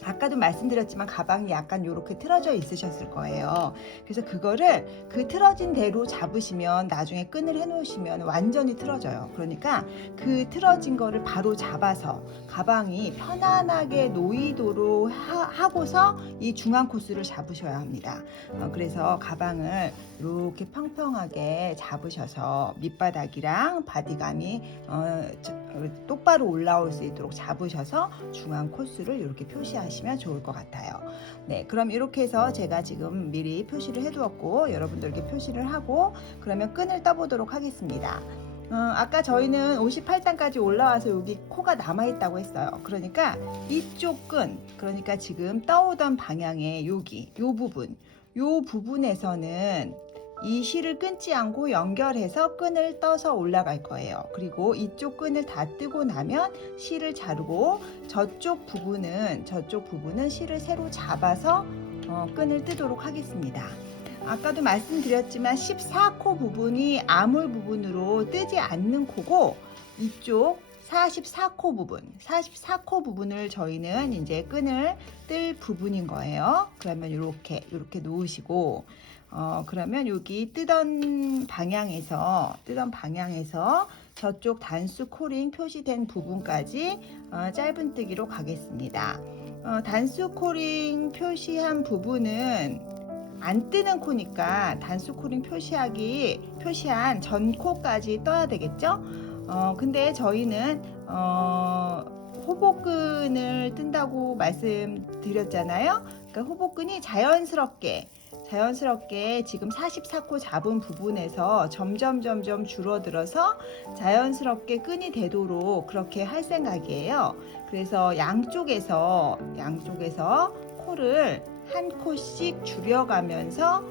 아까도 말씀드렸지만 가방이 약간 이렇게 틀어져 있으셨을 거예요. 그래서 그거를 그 틀어진 대로 잡으시면 나중에 끈을 해 놓으시면 완전히 틀어져요. 그러니까 그 틀어진 거를 바로 잡아서 가방이 편안하게 놓이도록 하고서 이 중앙 코스를 잡으셔야 합니다. 그래서 가방을 이렇게 평평하게 잡으셔서 밑바닥이랑 바디감이 똑바로 올라올 수 있도록 잡으셔서 중앙 코스를 이렇게 표시하시면 좋을 것 같아요. 네, 그럼 이렇게 해서 제가 지금 미리 표시를 해 두었고 여러분들 이렇게 표시를 하고 그러면 끈을 떠보도록 하겠습니다. 아까 저희는 58단까지 올라와서 여기 코가 남아있다고 했어요. 그러니까 이쪽 끈, 그러니까 지금 떠오던 방향의 여기 요 부분에서는 이 실을 끊지 않고 연결해서 끈을 떠서 올라갈 거예요. 그리고 이쪽 끈을 다 뜨고 나면 실을 자르고 저쪽 부분은 실을 새로 잡아서 끈을 뜨도록 하겠습니다. 아까도 말씀드렸지만 14코 부분이 아몰 부분으로 뜨지 않는 코고, 이쪽 44코 부분을 저희는 이제 끈을 뜰 부분인 거예요. 그러면 이렇게 놓으시고, 그러면 여기 뜨던 방향에서 저쪽 단수 코링 표시된 부분까지 짧은뜨기로 가겠습니다. 단수 코링 표시한 부분은 안 뜨는 코니까 단수 코링 표시한 전 코까지 떠야 되겠죠? 근데 저희는 호복끈을 뜬다고 말씀드렸잖아요. 그러니까 호복끈이 자연스럽게 지금 44코 잡은 부분에서 점점 줄어들어서 자연스럽게 끈이 되도록 그렇게 할 생각이에요. 그래서 양쪽에서 코를 한 코씩 줄여가면서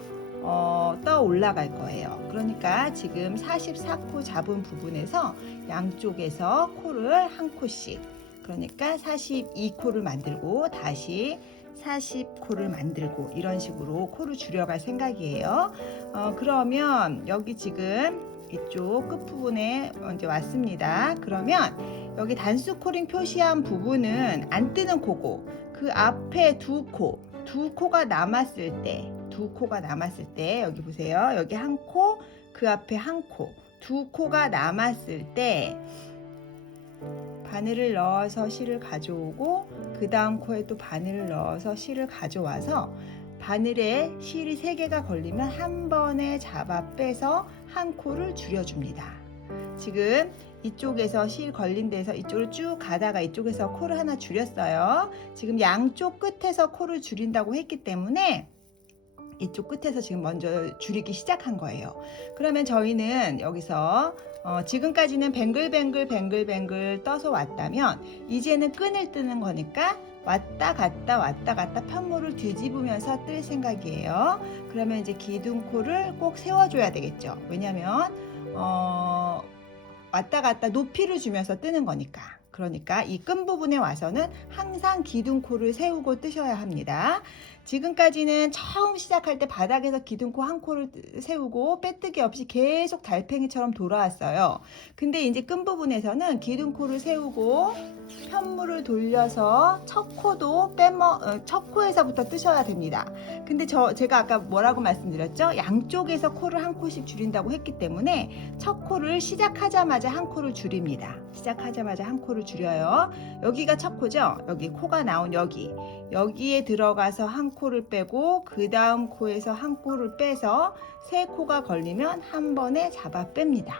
떠 올라갈 거예요. 그러니까 지금 44코 잡은 부분에서 양쪽에서 코를 한 코씩, 그러니까 42코를 만들고 다시 40코를 만들고 이런 식으로 코를 줄여갈 생각이에요. 그러면 여기 지금 이쪽 끝부분에 이제 왔습니다. 그러면 여기 단수 코링 표시한 부분은 안 뜨는 코고, 그 앞에 두 코가 남았을 때 여기 보세요. 여기 한 코, 그 앞에 한 코, 두 코가 남았을 때 바늘을 넣어서 실을 가져오고, 그 다음 코에 또 바늘을 넣어서 실을 가져와서 바늘에 실이 3개가 걸리면 한 번에 잡아 빼서 한 코를 줄여줍니다. 지금 이쪽에서 실 걸린 데서 이쪽으로 쭉 가다가 이쪽에서 코를 하나 줄였어요. 지금 양쪽 끝에서 코를 줄인다고 했기 때문에 이쪽 끝에서 지금 먼저 줄이기 시작한 거예요. 그러면 저희는 여기서 지금까지는 뱅글뱅글 떠서 왔다면 이제는 끈을 뜨는 거니까 왔다 갔다 편물을 뒤집으면서 뜰 생각이에요. 그러면 이제 기둥코를 꼭 세워줘야 되겠죠. 왜냐면 왔다 갔다 높이를 주면서 뜨는 거니까. 그러니까 이 끈 부분에 와서는 항상 기둥코를 세우고 뜨셔야 합니다. 지금까지는 처음 시작할 때 바닥에서 기둥코 한 코를 세우고 빼뜨기 없이 계속 달팽이처럼 돌아왔어요. 근데 이제 끈 부분에서는 기둥코를 세우고 편물을 돌려서 첫 코에서부터 뜨셔야 됩니다. 근데 제가 아까 뭐라고 말씀드렸죠? 양쪽에서 코를 한 코씩 줄인다고 했기 때문에 첫 코를 시작하자마자 한 코를 줄입니다. 시작하자마자 한 코를 줄여요. 여기가 첫 코죠? 여기 코가 나온 여기에 들어가서 한 코를 빼고 그 다음 코에서 한 코를 빼서 세 코가 걸리면 한 번에 잡아 뺍니다.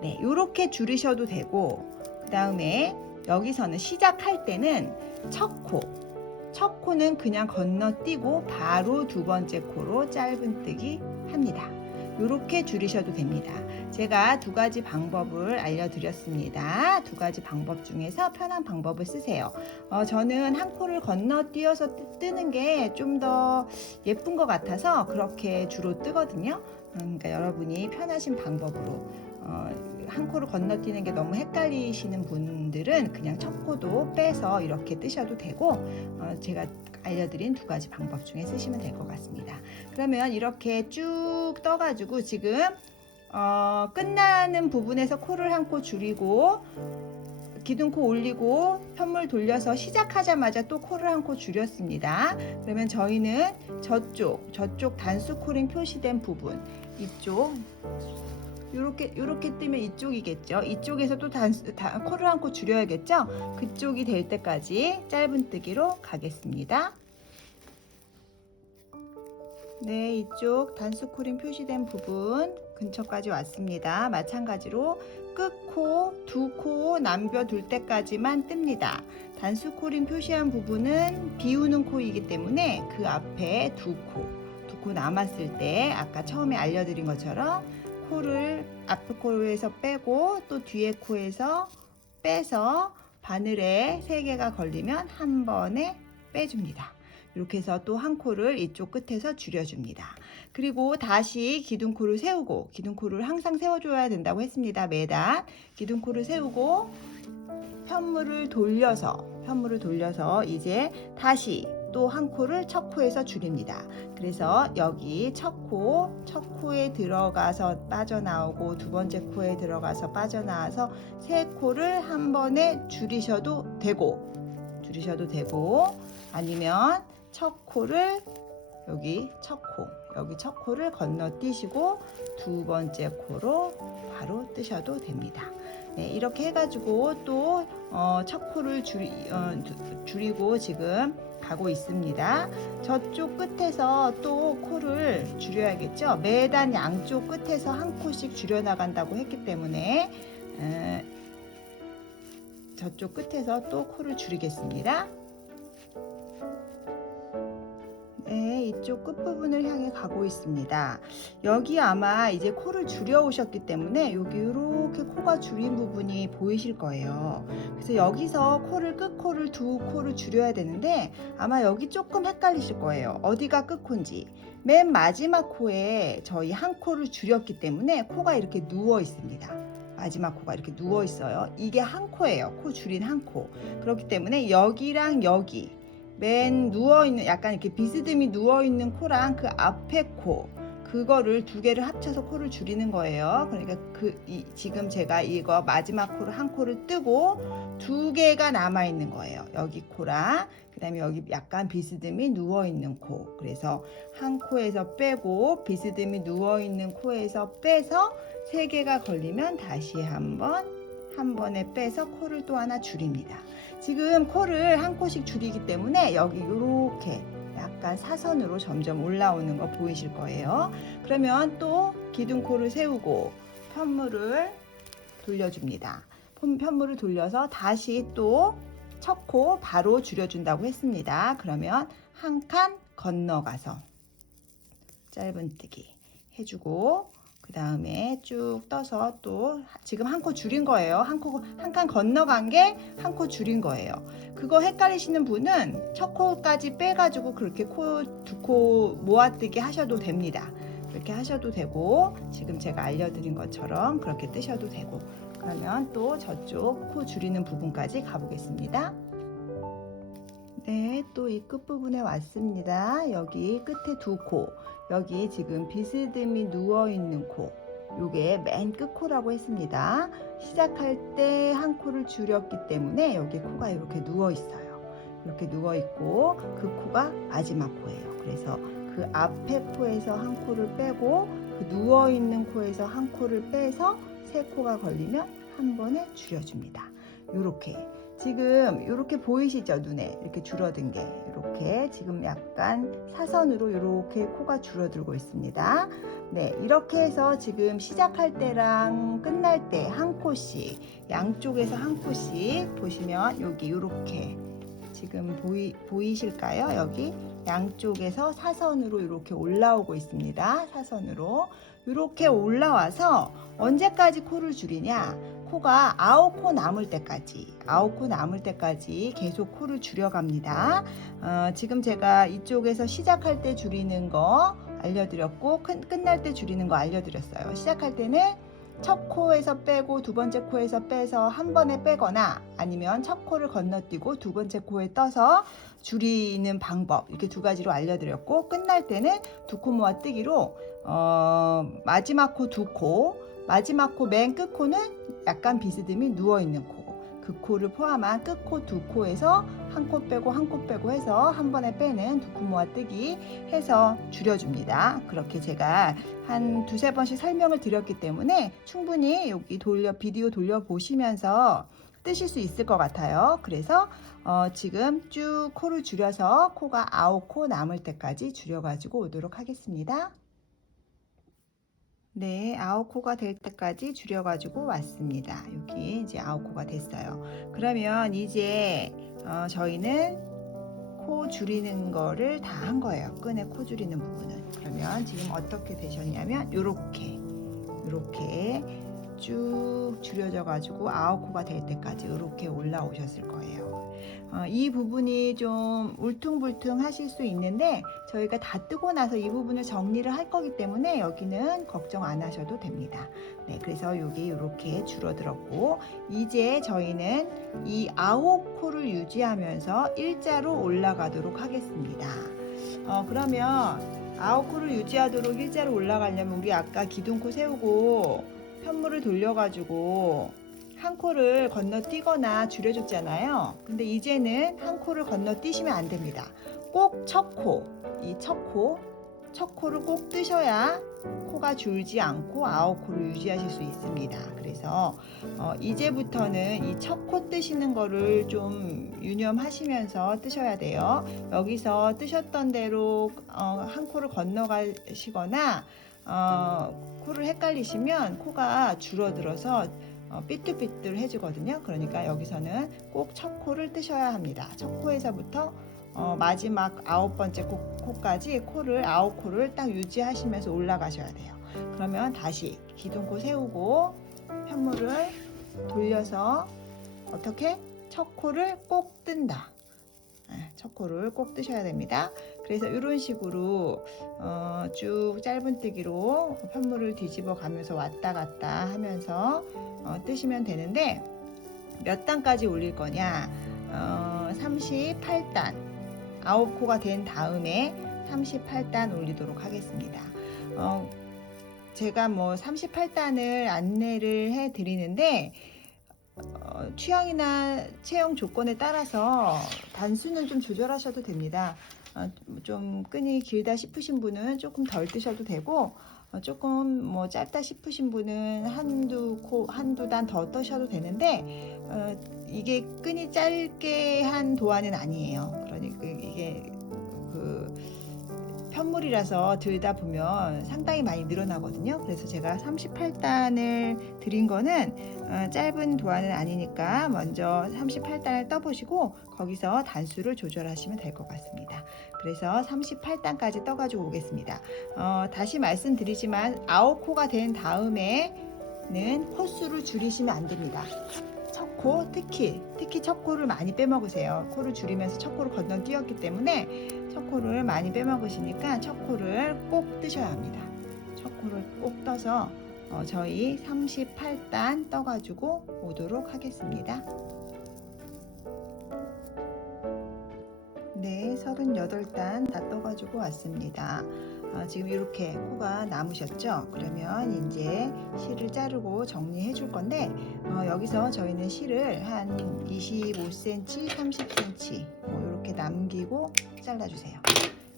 네, 이렇게 줄이셔도 되고, 그 다음에 여기서는 시작할 때는 첫 코는 그냥 건너뛰고 바로 두 번째 코로 짧은뜨기 합니다. 이렇게 줄이셔도 됩니다. 제가 두 가지 방법을 알려드렸습니다. 두 가지 방법 중에서 편한 방법을 쓰세요. 저는 한 코를 건너뛰어서 뜨는 게 좀 더 예쁜 것 같아서 그렇게 주로 뜨거든요. 그러니까 여러분이 편하신 방법으로 한 코를 건너뛰는 게 너무 헷갈리시는 분들은 그냥 첫 코도 빼서 이렇게 뜨셔도 되고, 제가 알려드린 두 가지 방법 중에 쓰시면 될 것 같습니다. 그러면 이렇게 쭉 떠가지고 지금 끝나는 부분에서 코를 한 코 줄이고 기둥코 올리고 편물 돌려서 시작하자마자 또 코를 한 코 줄였습니다. 그러면 저희는 저쪽 단수 코링 표시된 부분, 이쪽 요렇게 뜨면 이쪽이겠죠. 이쪽에서 또 코를 한 코 줄여야겠죠. 그쪽이 될 때까지 짧은뜨기로 가겠습니다. 네, 이쪽 단수 코링 표시된 부분 근처까지 왔습니다. 마찬가지로 끝코, 두 코 남겨둘 때까지만 뜹니다. 단수 코링 표시한 부분은 비우는 코이기 때문에 그 앞에 두 코 남았을 때 아까 처음에 알려드린 것처럼 코를 앞에 코에서 빼고 또 뒤에 코에서 빼서 바늘에 3개가 걸리면 한 번에 빼줍니다. 이렇게 해서 또 한 코를 이쪽 끝에서 줄여줍니다. 그리고 다시 기둥코를 세우고, 기둥코를 항상 세워줘야 된다고 했습니다. 매단 기둥코를 세우고 편물을 돌려서 이제 다시 또 한 코를 첫 코에서 줄입니다. 그래서 여기 첫 코에 들어가서 빠져나오고 두 번째 코에 들어가서 빠져나와서 세 코를 한 번에 줄이셔도 되고 아니면 첫 코를 여기 첫 코를 건너뛰시고 두 번째 코로 바로 뜨셔도 됩니다. 네, 이렇게 해가지고 또 첫 코를 줄이고 지금 가고 있습니다. 저쪽 끝에서 또 코를 줄여야겠죠. 매단 양쪽 끝에서 한 코씩 줄여 나간다고 했기 때문에 저쪽 끝에서 또 코를 줄이겠습니다. 네, 이쪽 끝부분을 향해 가고 있습니다. 여기 아마 이제 코를 줄여 오셨기 때문에 여기 이렇게 코가 줄인 부분이 보이실 거예요. 그래서 여기서 끝코를 두 코를 줄여야 되는데 아마 여기 조금 헷갈리실 거예요. 어디가 끝코인지. 맨 마지막 코에 저희 한 코를 줄였기 때문에 코가 이렇게 누워 있습니다. 마지막 코가 이렇게 누워 있어요. 이게 한 코예요. 코 줄인 한 코. 그렇기 때문에 여기랑 여기 맨 누워있는 약간 이렇게 비스듬히 누워있는 코랑 그 앞에 그거를 두 개를 합쳐서 코를 줄이는 거예요. 그러니까 지금 제가 이거 마지막 코를 한 코를 뜨고 두 개가 남아있는 거예요. 여기 코랑 그 다음에 여기 약간 비스듬히 누워있는 코. 그래서 한 코에서 빼고 비스듬히 누워있는 코에서 빼서 3개가 걸리면 다시 한 번에 빼서 코를 또 하나 줄입니다. 지금 코를 한 코씩 줄이기 때문에 여기 이렇게 약간 사선으로 점점 올라오는 거 보이실 거예요. 그러면 또 기둥코를 세우고 편물을 돌려줍니다. 편물을 돌려서 다시 또 첫 코 바로 줄여준다고 했습니다. 그러면 한 칸 건너가서 짧은뜨기 해주고 그 다음에 쭉 떠서 또 지금 한 코 줄인 거예요. 한 칸 건너간 게 한 코 줄인 거예요. 그거 헷갈리시는 분은 첫 코까지 빼가지고 그렇게 두 코 모아뜨기 하셔도 됩니다. 그렇게 하셔도 되고 지금 제가 알려드린 것처럼 그렇게 뜨셔도 되고 그러면 또 저쪽 코 줄이는 부분까지 가보겠습니다. 네, 또 이 끝부분에 왔습니다. 여기 끝에 두 코, 여기 지금 비스듬히 누워있는 코, 요게 맨 끝코라고 했습니다. 시작할 때 한 코를 줄였기 때문에 여기 코가 이렇게 누워있어요. 이렇게 누워있고 그 코가 마지막 코예요. 그래서 그 앞에 코에서 한 코를 빼고 그 누워있는 코에서 한 코를 빼서 세 코가 걸리면 한 번에 줄여줍니다. 요렇게 지금 이렇게 보이시죠? 눈에 이렇게 줄어든 게 이렇게 지금 약간 사선으로 이렇게 코가 줄어들고 있습니다. 네, 이렇게 해서 지금 시작할 때랑 끝날 때 한 코씩 양쪽에서 한 코씩 보시면 여기 이렇게 지금 보이실까요? 여기 양쪽에서 사선으로 이렇게 올라오고 있습니다. 사선으로 이렇게 올라와서 언제까지 코를 줄이냐? 코가 9코 남을 때까지 계속 코를 줄여갑니다. 지금 제가 이쪽에서 시작할 때 줄이는 거 알려드렸고 끝날 때 줄이는 거 알려드렸어요. 시작할 때는 첫 코에서 빼고 두 번째 코에서 빼서 한 번에 빼거나 아니면 첫 코를 건너뛰고 두 번째 코에 떠서 줄이는 방법 이렇게 두 가지로 알려드렸고 끝날 때는 두 코 모아뜨기로 마지막 코 두 코, 마지막 코 맨 끝 코는 약간 비스듬히 누워있는 코, 그 코를 포함한 끝 코 두 코에서 한 코 빼고 한 코 빼고 해서 한 번에 빼는 두 코 모아뜨기 해서 줄여줍니다. 그렇게 제가 한 두세 번씩 설명을 드렸기 때문에 충분히 여기 비디오 돌려보시면서 뜨실 수 있을 것 같아요. 그래서 지금 쭉 코를 줄여서 코가 9코 남을 때까지 줄여가지고 오도록 하겠습니다. 네, 9코가 될 때까지 줄여가지고 왔습니다. 여기 이제 9코가 됐어요. 그러면 이제 저희는 코 줄이는 거를 다 한 거예요. 끈에 코 줄이는 부분은. 그러면 지금 어떻게 되셨냐면 요렇게 쭉 줄여져 가지고 9코가 될 때까지 이렇게 올라오셨을 거예요. 이 부분이 좀 울퉁불퉁 하실 수 있는데 저희가 다 뜨고 나서 이 부분을 정리를 할 거기 때문에 여기는 걱정 안 하셔도 됩니다. 네, 그래서 여기 이렇게 줄어들었고 이제 저희는 이 9코를 유지하면서 일자로 올라가도록 하겠습니다. 그러면 9코를 유지하도록 일자로 올라가려면 우리 아까 기둥코 세우고 편물을 돌려가지고 한 코를 건너뛰거나 줄여줬잖아요. 근데 이제는 한 코를 건너뛰시면 안 됩니다. 꼭 첫 코를 꼭 뜨셔야 코가 줄지 않고 9코를 유지하실 수 있습니다. 그래서 이제부터는 이 첫 코 뜨시는 거를 좀 유념하시면서 뜨셔야 돼요. 여기서 뜨셨던 대로 한 코를 건너가시거나 코를 헷갈리시면 코가 줄어들어서 삐뚤삐뚤 해주거든요. 그러니까 여기서는 꼭 첫 코를 뜨셔야 합니다. 첫 코에서부터 마지막 9번째 코까지 코를 9코를 딱 유지하시면서 올라가셔야 돼요. 그러면 다시 기둥코 세우고 편물을 돌려서 어떻게? 첫 코를 꼭 뜬다. 첫 코를 꼭 뜨셔야 됩니다. 그래서 이런 식으로 쭉 짧은뜨기로 편물을 뒤집어 가면서 왔다 갔다 하면서 뜨시면 되는데 몇 단까지 올릴 거냐 38단 9코가 된 다음에 38단 올리도록 하겠습니다. 제가 뭐 38단을 안내를 해 드리는데 취향이나 체형 조건에 따라서 단수는 좀 조절하셔도 됩니다. 좀 끈이 길다 싶으신 분은 조금 덜 뜨셔도 되고 조금 뭐 짧다 싶으신 분은 한두 단 더 뜨셔도 되는데 이게 끈이 짧게 한 도안은 아니에요. 그러니까 이게 편물이라서 들다 보면 상당히 많이 늘어나거든요. 그래서 제가 38단을 드린 거는 짧은 도안은 아니니까 먼저 38단을 떠보시고 거기서 단수를 조절하시면 될 것 같습니다. 그래서 38단까지 떠가지고 오겠습니다. 다시 말씀드리지만 9코가 된 다음에는 코수를 줄이시면 안 됩니다. 첫 코, 특히 첫 코를 많이 빼먹으세요. 코를 줄이면서 첫 코를 건너뛰었기 때문에 첫 코를 많이 빼먹으시니까 첫 코를 꼭 뜨셔야 합니다. 첫 코를 꼭 떠서 저희 38단 떠가지고 오도록 하겠습니다. 네, 38단 다 떠가지고 왔습니다. 지금 이렇게 코가 남으셨죠? 그러면 이제 실을 자르고 정리해 줄 건데 여기서 저희는 실을 한 25cm, 30cm 이렇게 남기고 잘라주세요.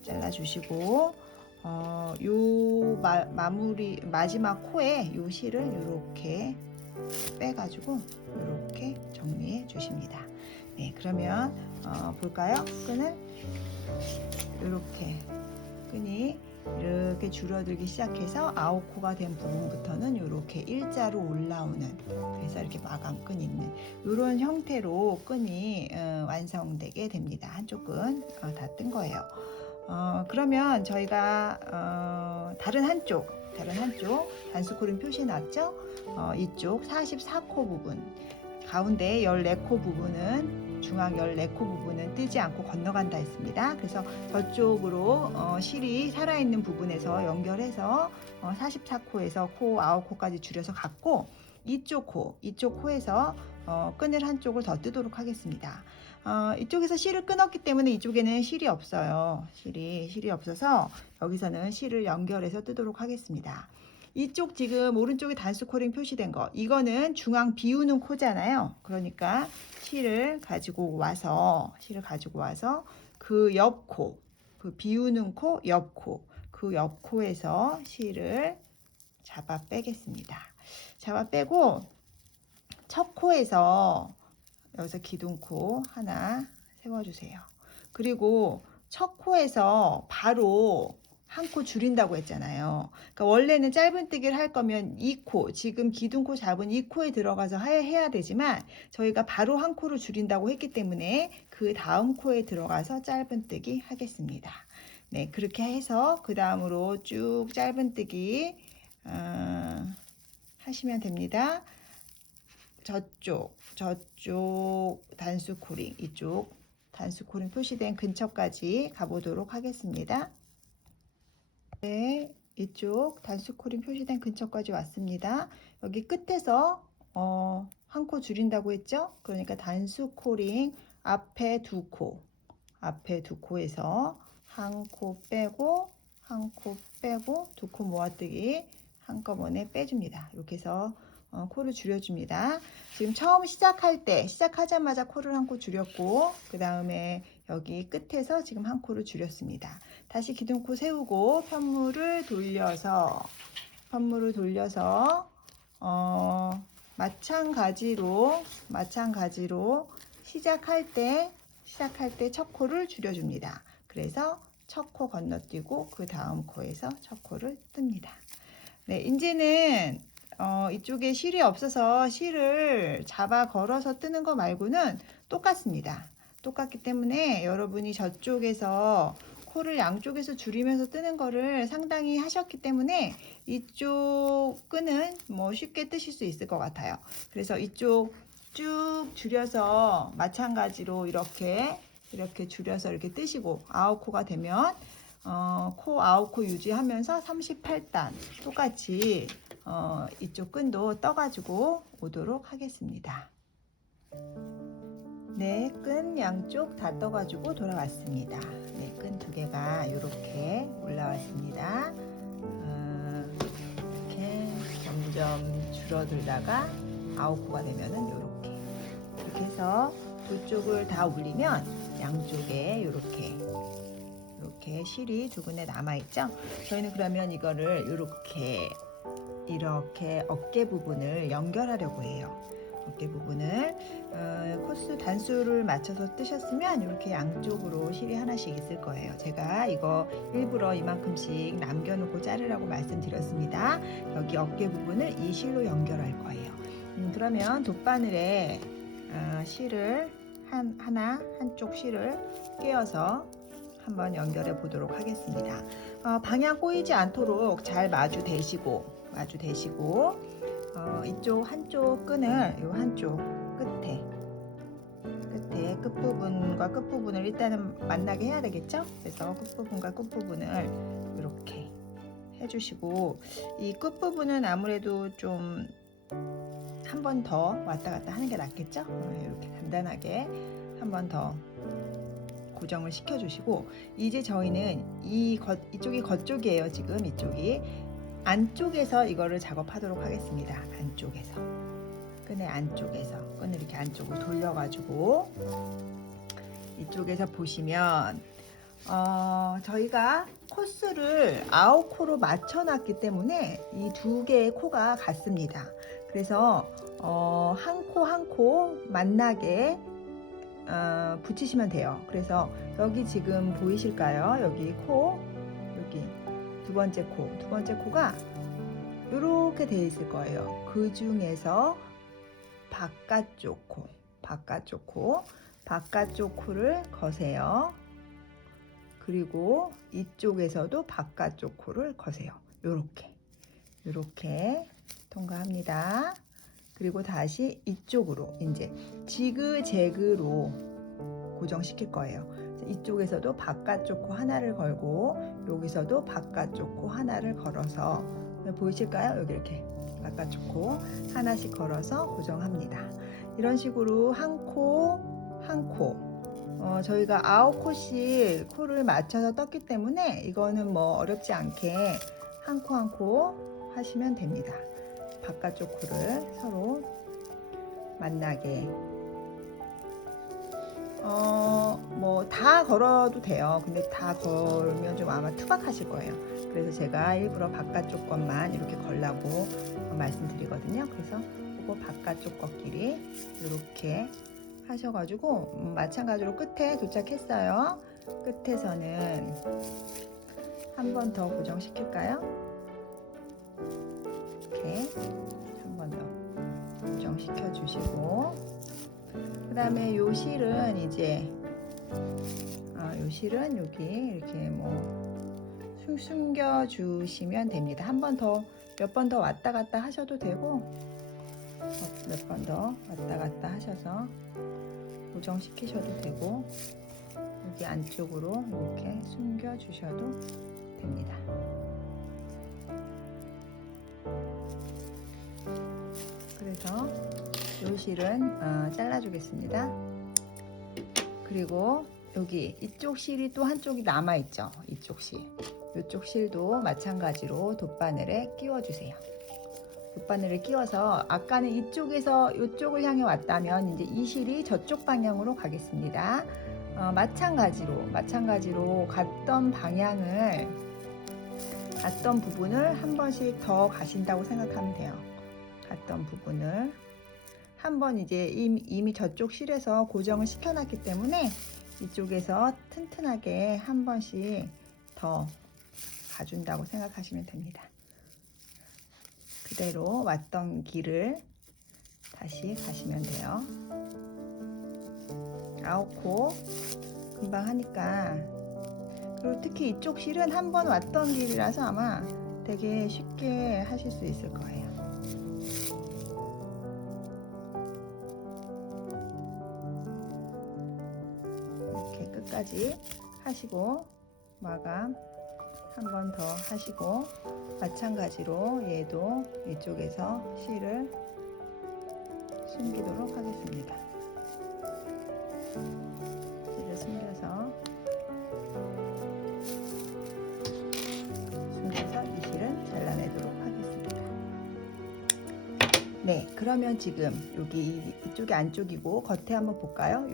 잘라주시고 요 마지막 코에 요 실을 이렇게 빼가지고 이렇게 정리해 주십니다. 네, 그러면 볼까요? 끈을 이렇게 끈이 이렇게 줄어들기 시작해서 9코가 된 부분부터는 이렇게 일자로 올라오는, 그래서 이렇게 마감끈 있는 이런 형태로 끈이 완성되게 됩니다. 한쪽 끈 다 뜬 거예요. 그러면 저희가 다른 한쪽 단수코링 표시 났죠? 이쪽 44코 부분, 가운데 14코 부분은 중앙 14코 부분은 뜨지 않고 건너간다 했습니다. 그래서 저쪽으로 실이 살아있는 부분에서 연결해서 44코에서 코 9코까지 줄여서 갔고, 이쪽 코에서 끈을 한쪽을 더 뜨도록 하겠습니다. 이쪽에서 실을 끊었기 때문에 이쪽에는 실이 없어요. 실이 없어서 여기서는 실을 연결해서 뜨도록 하겠습니다. 이쪽 지금 오른쪽에 단수코링 표시된 거, 이거는 중앙 비우는 코잖아요. 그러니까 실을 가지고 와서 그 옆코, 그 비우는 코 옆코, 그 옆코에서 실을 잡아 빼겠습니다. 잡아 빼고 첫 코에서 여기서 기둥코 하나 세워주세요. 그리고 첫 코에서 바로 한 코 줄인다고 했잖아요. 그러니까 원래는 짧은뜨기를 할 거면 이 코, 지금 기둥코 잡은 이 코에 들어가서 해야 되지만 저희가 바로 한 코를 줄인다고 했기 때문에 그 다음 코에 들어가서 짧은뜨기 하겠습니다. 네, 그렇게 해서 그 다음으로 쭉 짧은뜨기 하시면 됩니다. 저쪽 단수코링, 이쪽 단수코링 표시된 근처까지 가보도록 하겠습니다. 네, 이쪽 단수코링 표시된 근처까지 왔습니다. 여기 끝에서 한 코 줄인다고 했죠? 그러니까 단수코링 앞에 두 코에서 한 코 빼고 두 코 모아뜨기 한꺼번에 빼줍니다. 이렇게 해서 코를 줄여줍니다. 지금 처음 시작하자마자 코를 한 코 줄였고, 그 다음에 여기 끝에서 지금 한 코를 줄였습니다. 다시 기둥코 세우고 편물을 돌려서 마찬가지로 시작할 때 첫 코를 줄여줍니다. 그래서 첫 코 건너뛰고 그 다음 코에서 첫 코를 뜹니다. 네, 이제는 이쪽에 실이 없어서 실을 잡아 걸어서 뜨는 거 말고는 똑같습니다. 똑같기 때문에 여러분이 저쪽에서 코를 양쪽에서 줄이면서 뜨는 거를 상당히 하셨기 때문에 이쪽 끈은 쉽게 뜨실 수 있을 것 같아요. 그래서 이쪽 쭉 줄여서 마찬가지로 이렇게 줄여서 이렇게 뜨시고 9코가 되면 코 9코 유지하면서 38단 똑같이 이쪽 끈도 떠가지고 오도록 하겠습니다. 네, 끈 양쪽 다 떠가지고 돌아왔습니다. 네, 끈 두 개가 이렇게 올라왔습니다. 이렇게 점점 줄어들다가 9코가 되면은 이렇게 해서 두 쪽을 다 올리면 양쪽에 이렇게 실이 두 군데 남아있죠. 저희는 그러면 이거를 이렇게 어깨 부분을 연결하려고 해요. 어깨 부분을 코수 단수를 맞춰서 뜨셨으면 이렇게 양쪽으로 실이 하나씩 있을 거예요. 제가 이거 일부러 이만큼씩 남겨놓고 자르라고 말씀드렸습니다. 여기 어깨 부분을 이 실로 연결할 거예요. 그러면 돗바늘에 실을 한쪽 실을 끼워서 한번 연결해 보도록 하겠습니다. 방향 꼬이지 않도록 잘 마주 대시고 이쪽 한쪽 끈을 이 한쪽 끝에 끝부분과 끝부분을 일단은 만나게 해야 되겠죠? 그래서 끝부분과 끝부분을 이렇게 해주시고, 이 끝부분은 아무래도 좀 한 번 더 왔다 갔다 하는 게 낫겠죠? 이렇게 간단하게 한 번 더 고정을 시켜주시고, 이제 저희는 이쪽이 겉쪽이에요. 지금 이쪽이 안쪽에서 이거를 작업하도록 하겠습니다. 안쪽에서 끈의 안쪽에서 끈을 이렇게 안쪽으로 돌려가지고 이쪽에서 보시면 저희가 코스를 9코로 맞춰놨기 때문에 이 두 개의 코가 같습니다. 그래서 한 코 한 코 만나게 붙이시면 돼요. 그래서 여기 지금 보이실까요? 여기 코, 여기 두 번째 코가 이렇게 되어 있을 거예요. 그 중에서 바깥쪽 코를 거세요. 그리고 이쪽에서도 바깥쪽 코를 거세요. 요렇게 통과합니다. 그리고 다시 이쪽으로 이제 지그재그로 고정시킬 거예요. 이쪽에서도 바깥쪽 코 하나를 걸고 여기서도 바깥쪽 코 하나를 걸어서, 보이실까요? 여기 이렇게 바깥쪽 코 하나씩 걸어서 고정합니다. 이런 식으로 한 코 한 코, 저희가 9코씩 코를 맞춰서 떴기 때문에 이거는 뭐 어렵지 않게 한 코 한 코 하시면 됩니다. 바깥쪽 코를 서로 만나게 뭐 다 걸어도 돼요. 근데 다 걸면 좀 아마 투박하실 거예요. 그래서 제가 일부러 바깥쪽 것만 이렇게 걸라고 말씀드리거든요. 그래서 이거 바깥쪽 것끼리 이렇게 하셔가지고 마찬가지로 끝에 도착했어요. 끝에서는 한 번 더 고정시킬까요? 이렇게 한 번 더 고정시켜 주시고, 그 다음에 요 실은 이제 요 실은 여기 이렇게 뭐 숨겨 주시면 됩니다. 한 번 더, 몇 번 더 왔다 갔다 하셔도 되고, 몇 번 더 왔다 갔다 하셔서 고정시키셔도 되고, 여기 안쪽으로 이렇게 숨겨 주셔도 됩니다. 그래서 요 실은 잘라주겠습니다. 그리고 여기 이쪽 실이 또 한쪽이 남아있죠. 이쪽 실도 마찬가지로 돗바늘에 끼워주세요. 돗바늘을 끼워서 아까는 이쪽에서 이쪽을 향해 왔다면 이제 이 실이 저쪽 방향으로 가겠습니다. 마찬가지로 갔던 부분을 한 번씩 더 가신다고 생각하면 돼요. 갔던 부분을 한번 이제 이미 저쪽 실에서 고정을 시켜놨기 때문에 이쪽에서 튼튼하게 한 번씩 더 가준다고 생각하시면 됩니다. 그대로 왔던 길을 다시 가시면 돼요. 9코 금방 하니까. 그리고 특히 이쪽 실은 한번 왔던 길이라서 아마 되게 쉽게 하실 수 있을 거예요. 이렇게 끝까지 하시고 마감 한 번 더 하시고, 마찬가지로 얘도 이쪽에서 실을 숨기도록 하겠습니다. 실을 숨겨서 이 실은 잘라내도록 하겠습니다. 네, 그러면 지금 여기 이쪽이 안쪽이고 겉에 한번 볼까요?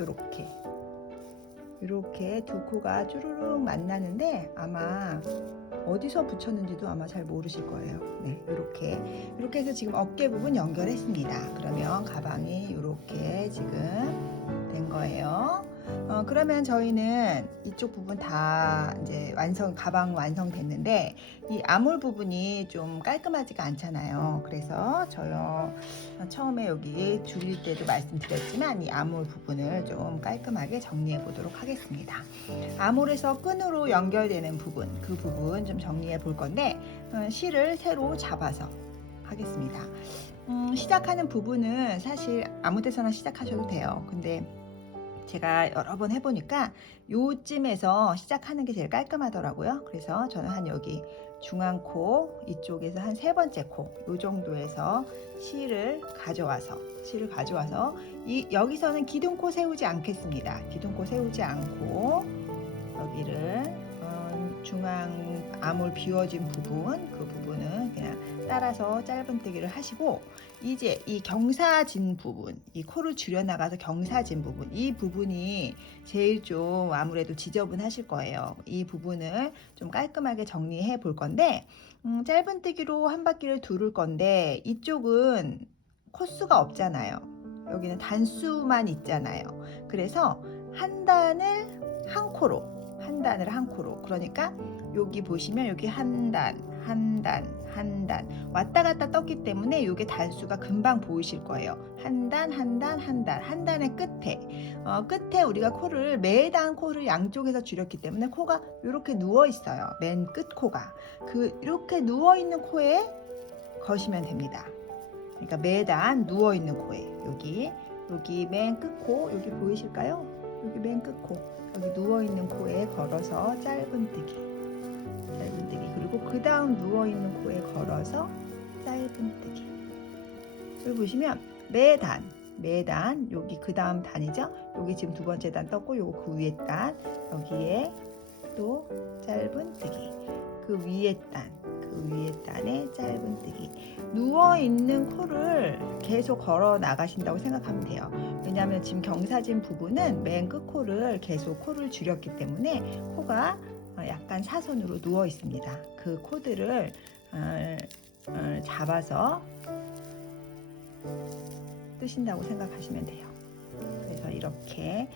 이렇게 두 코가 쭈루룩 만나는데 아마 어디서 붙였는지도 아마 잘 모르실 거예요. 네, 이렇게 해서 지금 어깨 부분 연결했습니다. 그러면 가방이 이렇게 지금 된 그러면 저희는 이쪽 부분 다 이제 가방 완성됐는데 이 아몰 부분이 좀 깔끔하지가 않잖아요. 그래서 저요 처음에 여기 줄일 때도 말씀드렸지만 이 아몰 부분을 좀 깔끔하게 정리해 보도록 하겠습니다. 아몰에서 끈으로 연결되는 부분, 그 부분 좀 정리해 볼 건데 실을 새로 잡아서 하겠습니다. 시작하는 부분은 사실 아무 데서나 시작하셔도 돼요. 근데 제가 여러 번 해보니까 요쯤에서 시작하는 게 제일 깔끔하더라고요. 그래서 저는 한 여기 중앙 코 이쪽에서 한 세 번째 코 요 정도에서 실을 가져와서 여기서는 기둥코 세우지 않겠습니다. 기둥코 세우지 않고 여기를 중앙 아몰 비워진 부분, 그 부분은 그냥 따라서 짧은뜨기를 하시고, 이제 이 경사진 부분, 이 코를 줄여나가서 경사진 부분, 이 부분이 제일 좀 아무래도 지저분하실 거예요. 이 부분을 좀 깔끔하게 정리해 볼 건데, 짧은뜨기로 한 바퀴를 두를 건데 이쪽은 코수가 없잖아요. 여기는 단수만 있잖아요. 그래서 한 단을 한 코로, 그러니까 여기 보시면 여기 한 단 왔다 갔다 떴기 때문에 이게 단수가 금방 보이실 거예요. 한 단의 끝에 우리가 매단 코를 양쪽에서 줄였기 때문에 코가 이렇게 누워 있어요. 맨 끝 코가 이렇게 누워 있는 코에 거시면 됩니다. 그러니까 매단 누워 있는 코에 여기 맨 끝 코 여기 보이실까요? 여기 맨 끝 코 여기 누워있는 코에 걸어서 짧은뜨기 그리고 그 다음 누워있는 코에 걸어서 짧은뜨기. 여기 보시면 매단 여기 그 다음 단이죠. 여기 지금 두 번째 단 떴고 요거 그 위에 단 여기에 또 짧은뜨기 그 위에 단에 짧은뜨기. 누워있는 코를 계속 걸어 나가신다고 생각하면 돼요. 왜냐하면 지금 경사진 부분은 맨 끝 코를 계속 코를 줄였기 때문에 코가 약간 사선으로 누워 있습니다. 그 코드를 잡아서 뜨신다고 생각하시면 돼요. 그래서 이렇게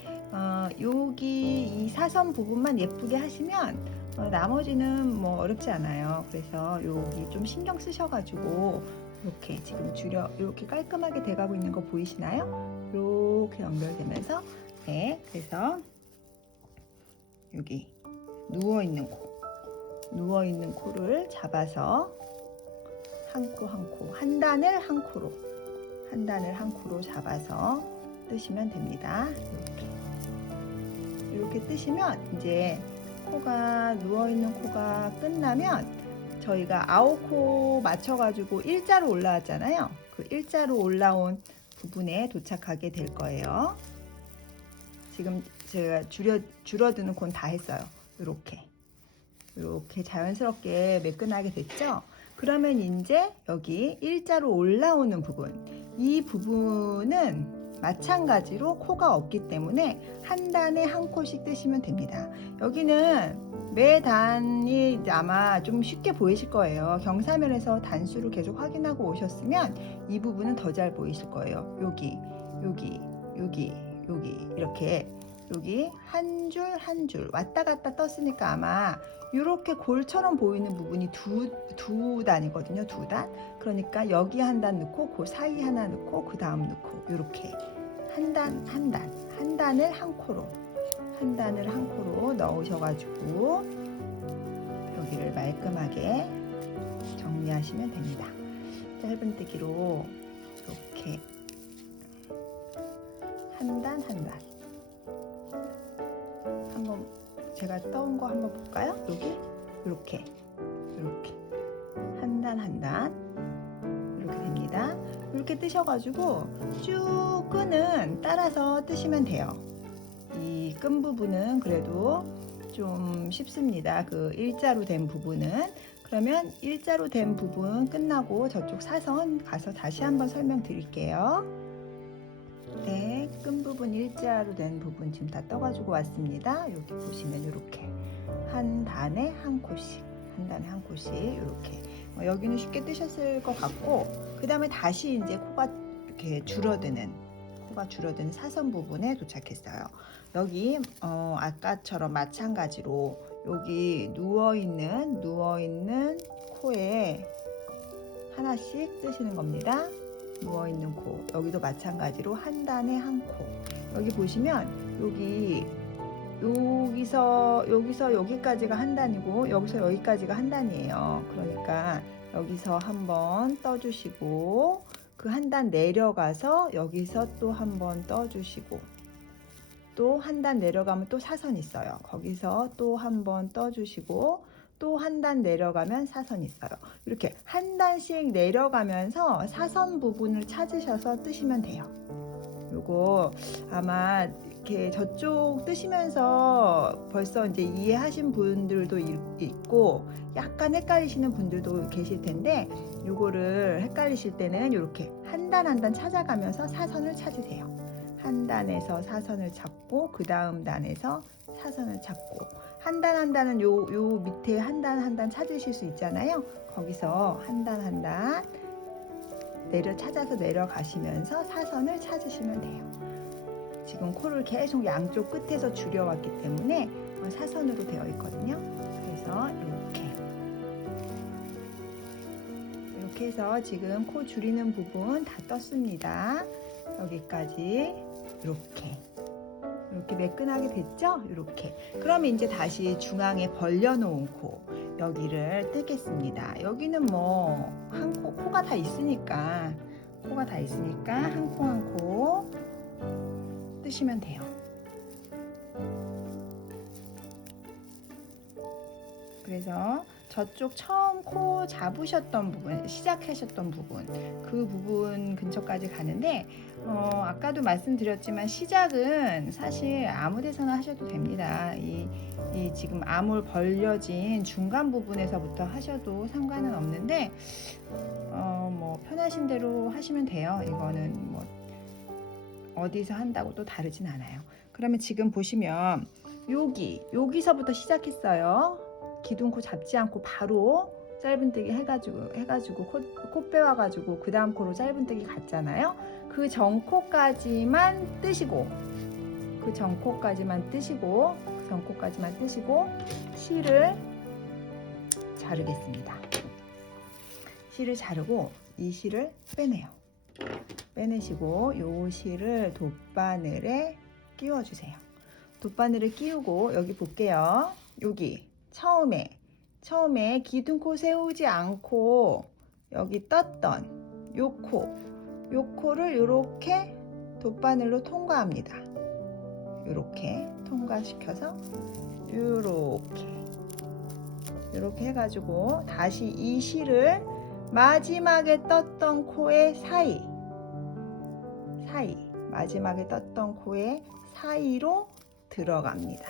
여기 이 사선 부분만 예쁘게 하시면 나머지는 뭐 어렵지 않아요. 그래서 여기 좀 신경 쓰셔가지고 이렇게 지금 이렇게 깔끔하게 돼가고 있는 거 보이시나요? 이렇게 연결되면서 그래서 여기 누워있는 코를 잡아서 한 단을 한 코로 잡아서 뜨시면 됩니다. 이렇게 뜨시면 이제 누워있는 코가 끝나면 저희가 9코 맞춰가지고 일자로 올라왔잖아요. 그 일자로 올라온 부분에 도착하게 될 거예요. 지금 제가 줄어드는 코는 다 했어요. 이렇게 자연스럽게 매끈하게 됐죠? 그러면 이제 여기 일자로 올라오는 부분, 이 부분은 마찬가지로 코가 없기 때문에 한 단에 한 코씩 뜨시면 됩니다. 여기는 매 단이 아마 좀 쉽게 보이실 거예요. 경사면에서 단수를 계속 확인하고 오셨으면 이 부분은 더 잘 보이실 거예요. 여기 이렇게 여기 한 줄 왔다 갔다 떴으니까 아마 이렇게 골처럼 보이는 부분이 두 단이거든요. 두 단. 그러니까 여기 한 단 넣고 그 사이 하나 넣고 그 다음 넣고 이렇게 한 단을 한 코로 넣으셔가지고 여기를 말끔하게 정리하시면 됩니다. 짧은뜨기로 이렇게 한 단 한번 제가 떠온 거 한번 볼까요? 여기 이렇게 한 단 이렇게 됩니다. 이렇게 뜨셔가지고 쭉 끈은 따라서 뜨시면 돼요. 이 끈 부분은 그래도 좀 쉽습니다. 그 일자로 된 부분은. 그러면 일자로 된 부분 끝나고 저쪽 사선 가서 다시 한번 설명드릴게요. 네, 끈 부분 일자로 된 부분 지금 다 떠가지고 왔습니다. 여기 보시면 이렇게 한 단에 한 코씩 이렇게 여기는 쉽게 뜨셨을 것 같고, 그 다음에 다시 이제 코가 이렇게 줄어드는 코가 줄어든 사선 부분에 도착했어요. 여기 아까처럼 마찬가지로 여기 누워있는 코에 하나씩 뜨시는 겁니다. 누워있는 코, 여기도 마찬가지로 한 단에 한 코. 여기 보시면 여기서 여기까지가 한 단이고 여기서 여기까지가 한 단이에요. 그러니까 여기서 한번 떠주시고 그 한 단 내려가서 여기서 또 한번 떠주시고 또 한 단 내려가면 또 사선 있어요. 거기서 또 한번 떠주시고 또 한 단 내려가면 사선 있어요. 이렇게 한 단씩 내려가면서 사선 부분을 찾으셔서 뜨시면 돼요. 요거 아마 이렇게 저쪽 뜨시면서 벌써 이제 이해하신 분들도 있고 약간 헷갈리시는 분들도 계실 텐데 요거를 헷갈리실 때는 이렇게 한 단 한 단 찾아가면서 사선을 찾으세요. 한 단에서 사선을 찾고 그 다음 단에서 사선을 찾고 한 단 한 단은 요 밑에 한 단 한 단 찾으실 수 있잖아요. 거기서 한 단 한 단 찾아서 내려가시면서 사선을 찾으시면 돼요. 지금 코를 계속 양쪽 끝에서 줄여왔기 때문에 사선으로 되어 있거든요. 그래서 이렇게 해서 지금 코 줄이는 부분 다 떴습니다. 여기까지 이렇게 매끈하게 됐죠? 이렇게. 그럼 이제 다시 중앙에 벌려놓은 코 여기를 뜨겠습니다. 여기는 뭐 한 코가 다 있으니까 한 코 한 코 뜨시면 돼요. 그래서 저쪽 처음 코 잡으셨던 부분, 시작하셨던 부분, 그 부분 근처까지 가는데 아까도 말씀드렸지만 시작은 사실 아무 데서나 하셔도 됩니다. 이 지금 아몰 벌려진 중간 부분에서부터 하셔도 상관은 없는데 뭐 편하신 대로 하시면 돼요. 이거는 뭐 어디서 한다고 또 다르진 않아요. 그러면 지금 보시면 여기서부터 시작했어요. 기둥코 잡지 않고 바로 짧은뜨기 해가지고 코 빼와가지고 그 다음 코로 짧은뜨기 갔잖아요. 그 전 코까지만 뜨시고 실을 자르겠습니다. 실을 자르고 이 실을 빼내시고 요 실을 돗바늘에 끼워주세요. 돗바늘을 끼우고 여기 볼게요. 여기 처음에 기둥코 세우지 않고 여기 떴던 요 코를 이렇게 돗바늘로 통과합니다. 이렇게 통과시켜서 이렇게 해가지고 다시 이 실을 마지막에 떴던 코의 마지막에 떴던 코의 사이로 들어갑니다.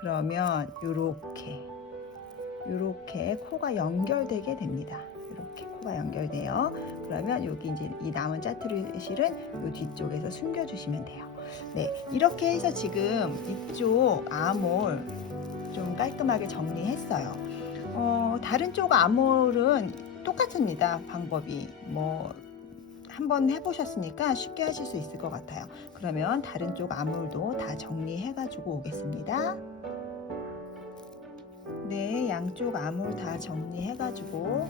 그러면 이렇게 코가 연결되게 됩니다. 이렇게 코가 연결돼요. 그러면 여기 이제 이 남은 짜투리 실은 이 뒤쪽에서 숨겨주시면 돼요. 네, 이렇게 해서 지금 이쪽 아몰 좀 깔끔하게 정리했어요. 다른 쪽 아몰은 똑같습니다. 방법이 뭐 한번 해보셨으니까 쉽게 하실 수 있을 것 같아요. 그러면 다른 쪽 아몰도 다 정리해가지고 오겠습니다. 네, 양쪽 아몰 다 정리해가지고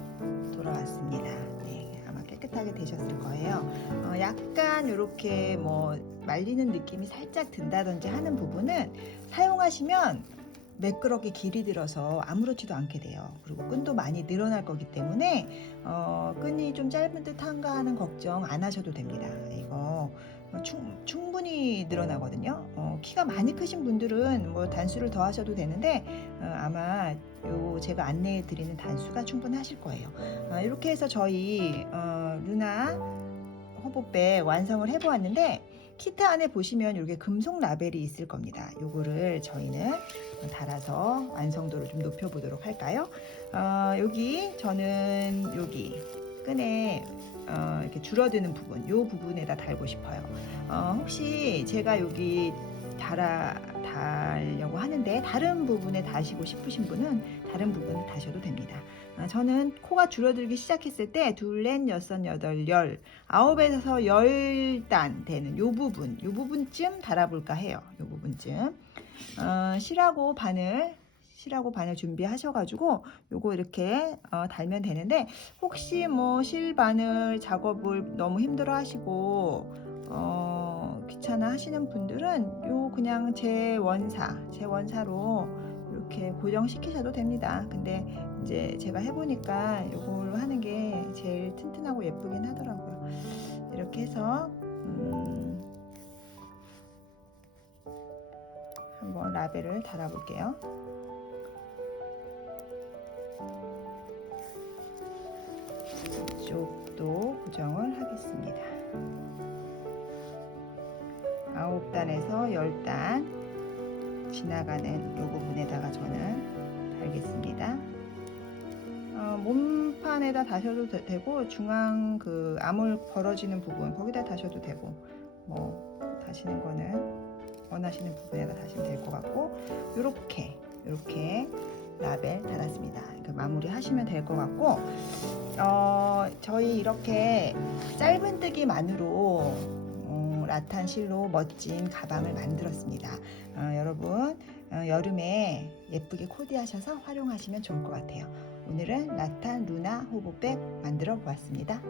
돌아왔습니다. 네, 아마 깨끗하게 되셨을 거예요. 약간 이렇게 뭐 말리는 느낌이 살짝 든다든지 하는 부분은 사용하시면 매끄럽게 길이 들어서 아무렇지도 않게 돼요. 그리고 끈도 많이 늘어날 거기 때문에 끈이 좀 짧은 듯한가 하는 걱정 안 하셔도 됩니다. 이거 충분히 늘어나거든요. 키가 많이 크신 분들은 뭐 단수를 더 하셔도 되는데 아마 제가 안내해 드리는 단수가 충분하실 거예요. 이렇게 해서 저희 루나 호보백 완성을 해보았는데 키트 안에 보시면 이렇게 금속 라벨이 있을 겁니다. 요거를 저희는 달아서 완성도를 좀 높여보도록 할까요? 저는 여기 끈에 이렇게 줄어드는 부분, 요 부분에다 달고 싶어요. 혹시 제가 여기 달려고 하는데 다른 부분에 다시고 싶으신 분은 다른 부분에 다셔도 됩니다. 저는 코가 줄어들기 시작했을 때 둘, 넷, 여섯, 여덟, 열, 아홉에서 10단 되는 요 부분쯤 달아볼까 해요. 요 부분쯤. 실하고 바늘 준비하셔가지고 요거 이렇게 달면 되는데, 혹시 뭐 실 바늘 작업을 너무 힘들어 하시고 귀찮아 하시는 분들은 요 그냥 제 원사로 이렇게 고정시키셔도 됩니다. 근데 이제 제가 해보니까 요걸로 하는 게 제일 튼튼하고 예쁘긴 하더라고요. 이렇게 해서 한번 라벨을 달아볼게요. 이쪽도 고정을 하겠습니다. 9단에서 10단 지나가는 이 부분에다가 저는 달겠습니다. 몸판에다 다셔도 되고, 중앙 그 아몰 벌어지는 부분 거기다 다셔도 되고, 뭐 다시는 거는 원하시는 부분에다 다시면 될 것 같고, 이렇게 라벨 달았습니다. 마무리 하시면 될 것 같고, 저희 이렇게 짧은뜨기만으로 라탄 실로 멋진 가방을 만들었습니다. 여러분 여름에 예쁘게 코디하셔서 활용하시면 좋을 것 같아요. 오늘은 라탄 루나 호보백 만들어 보았습니다.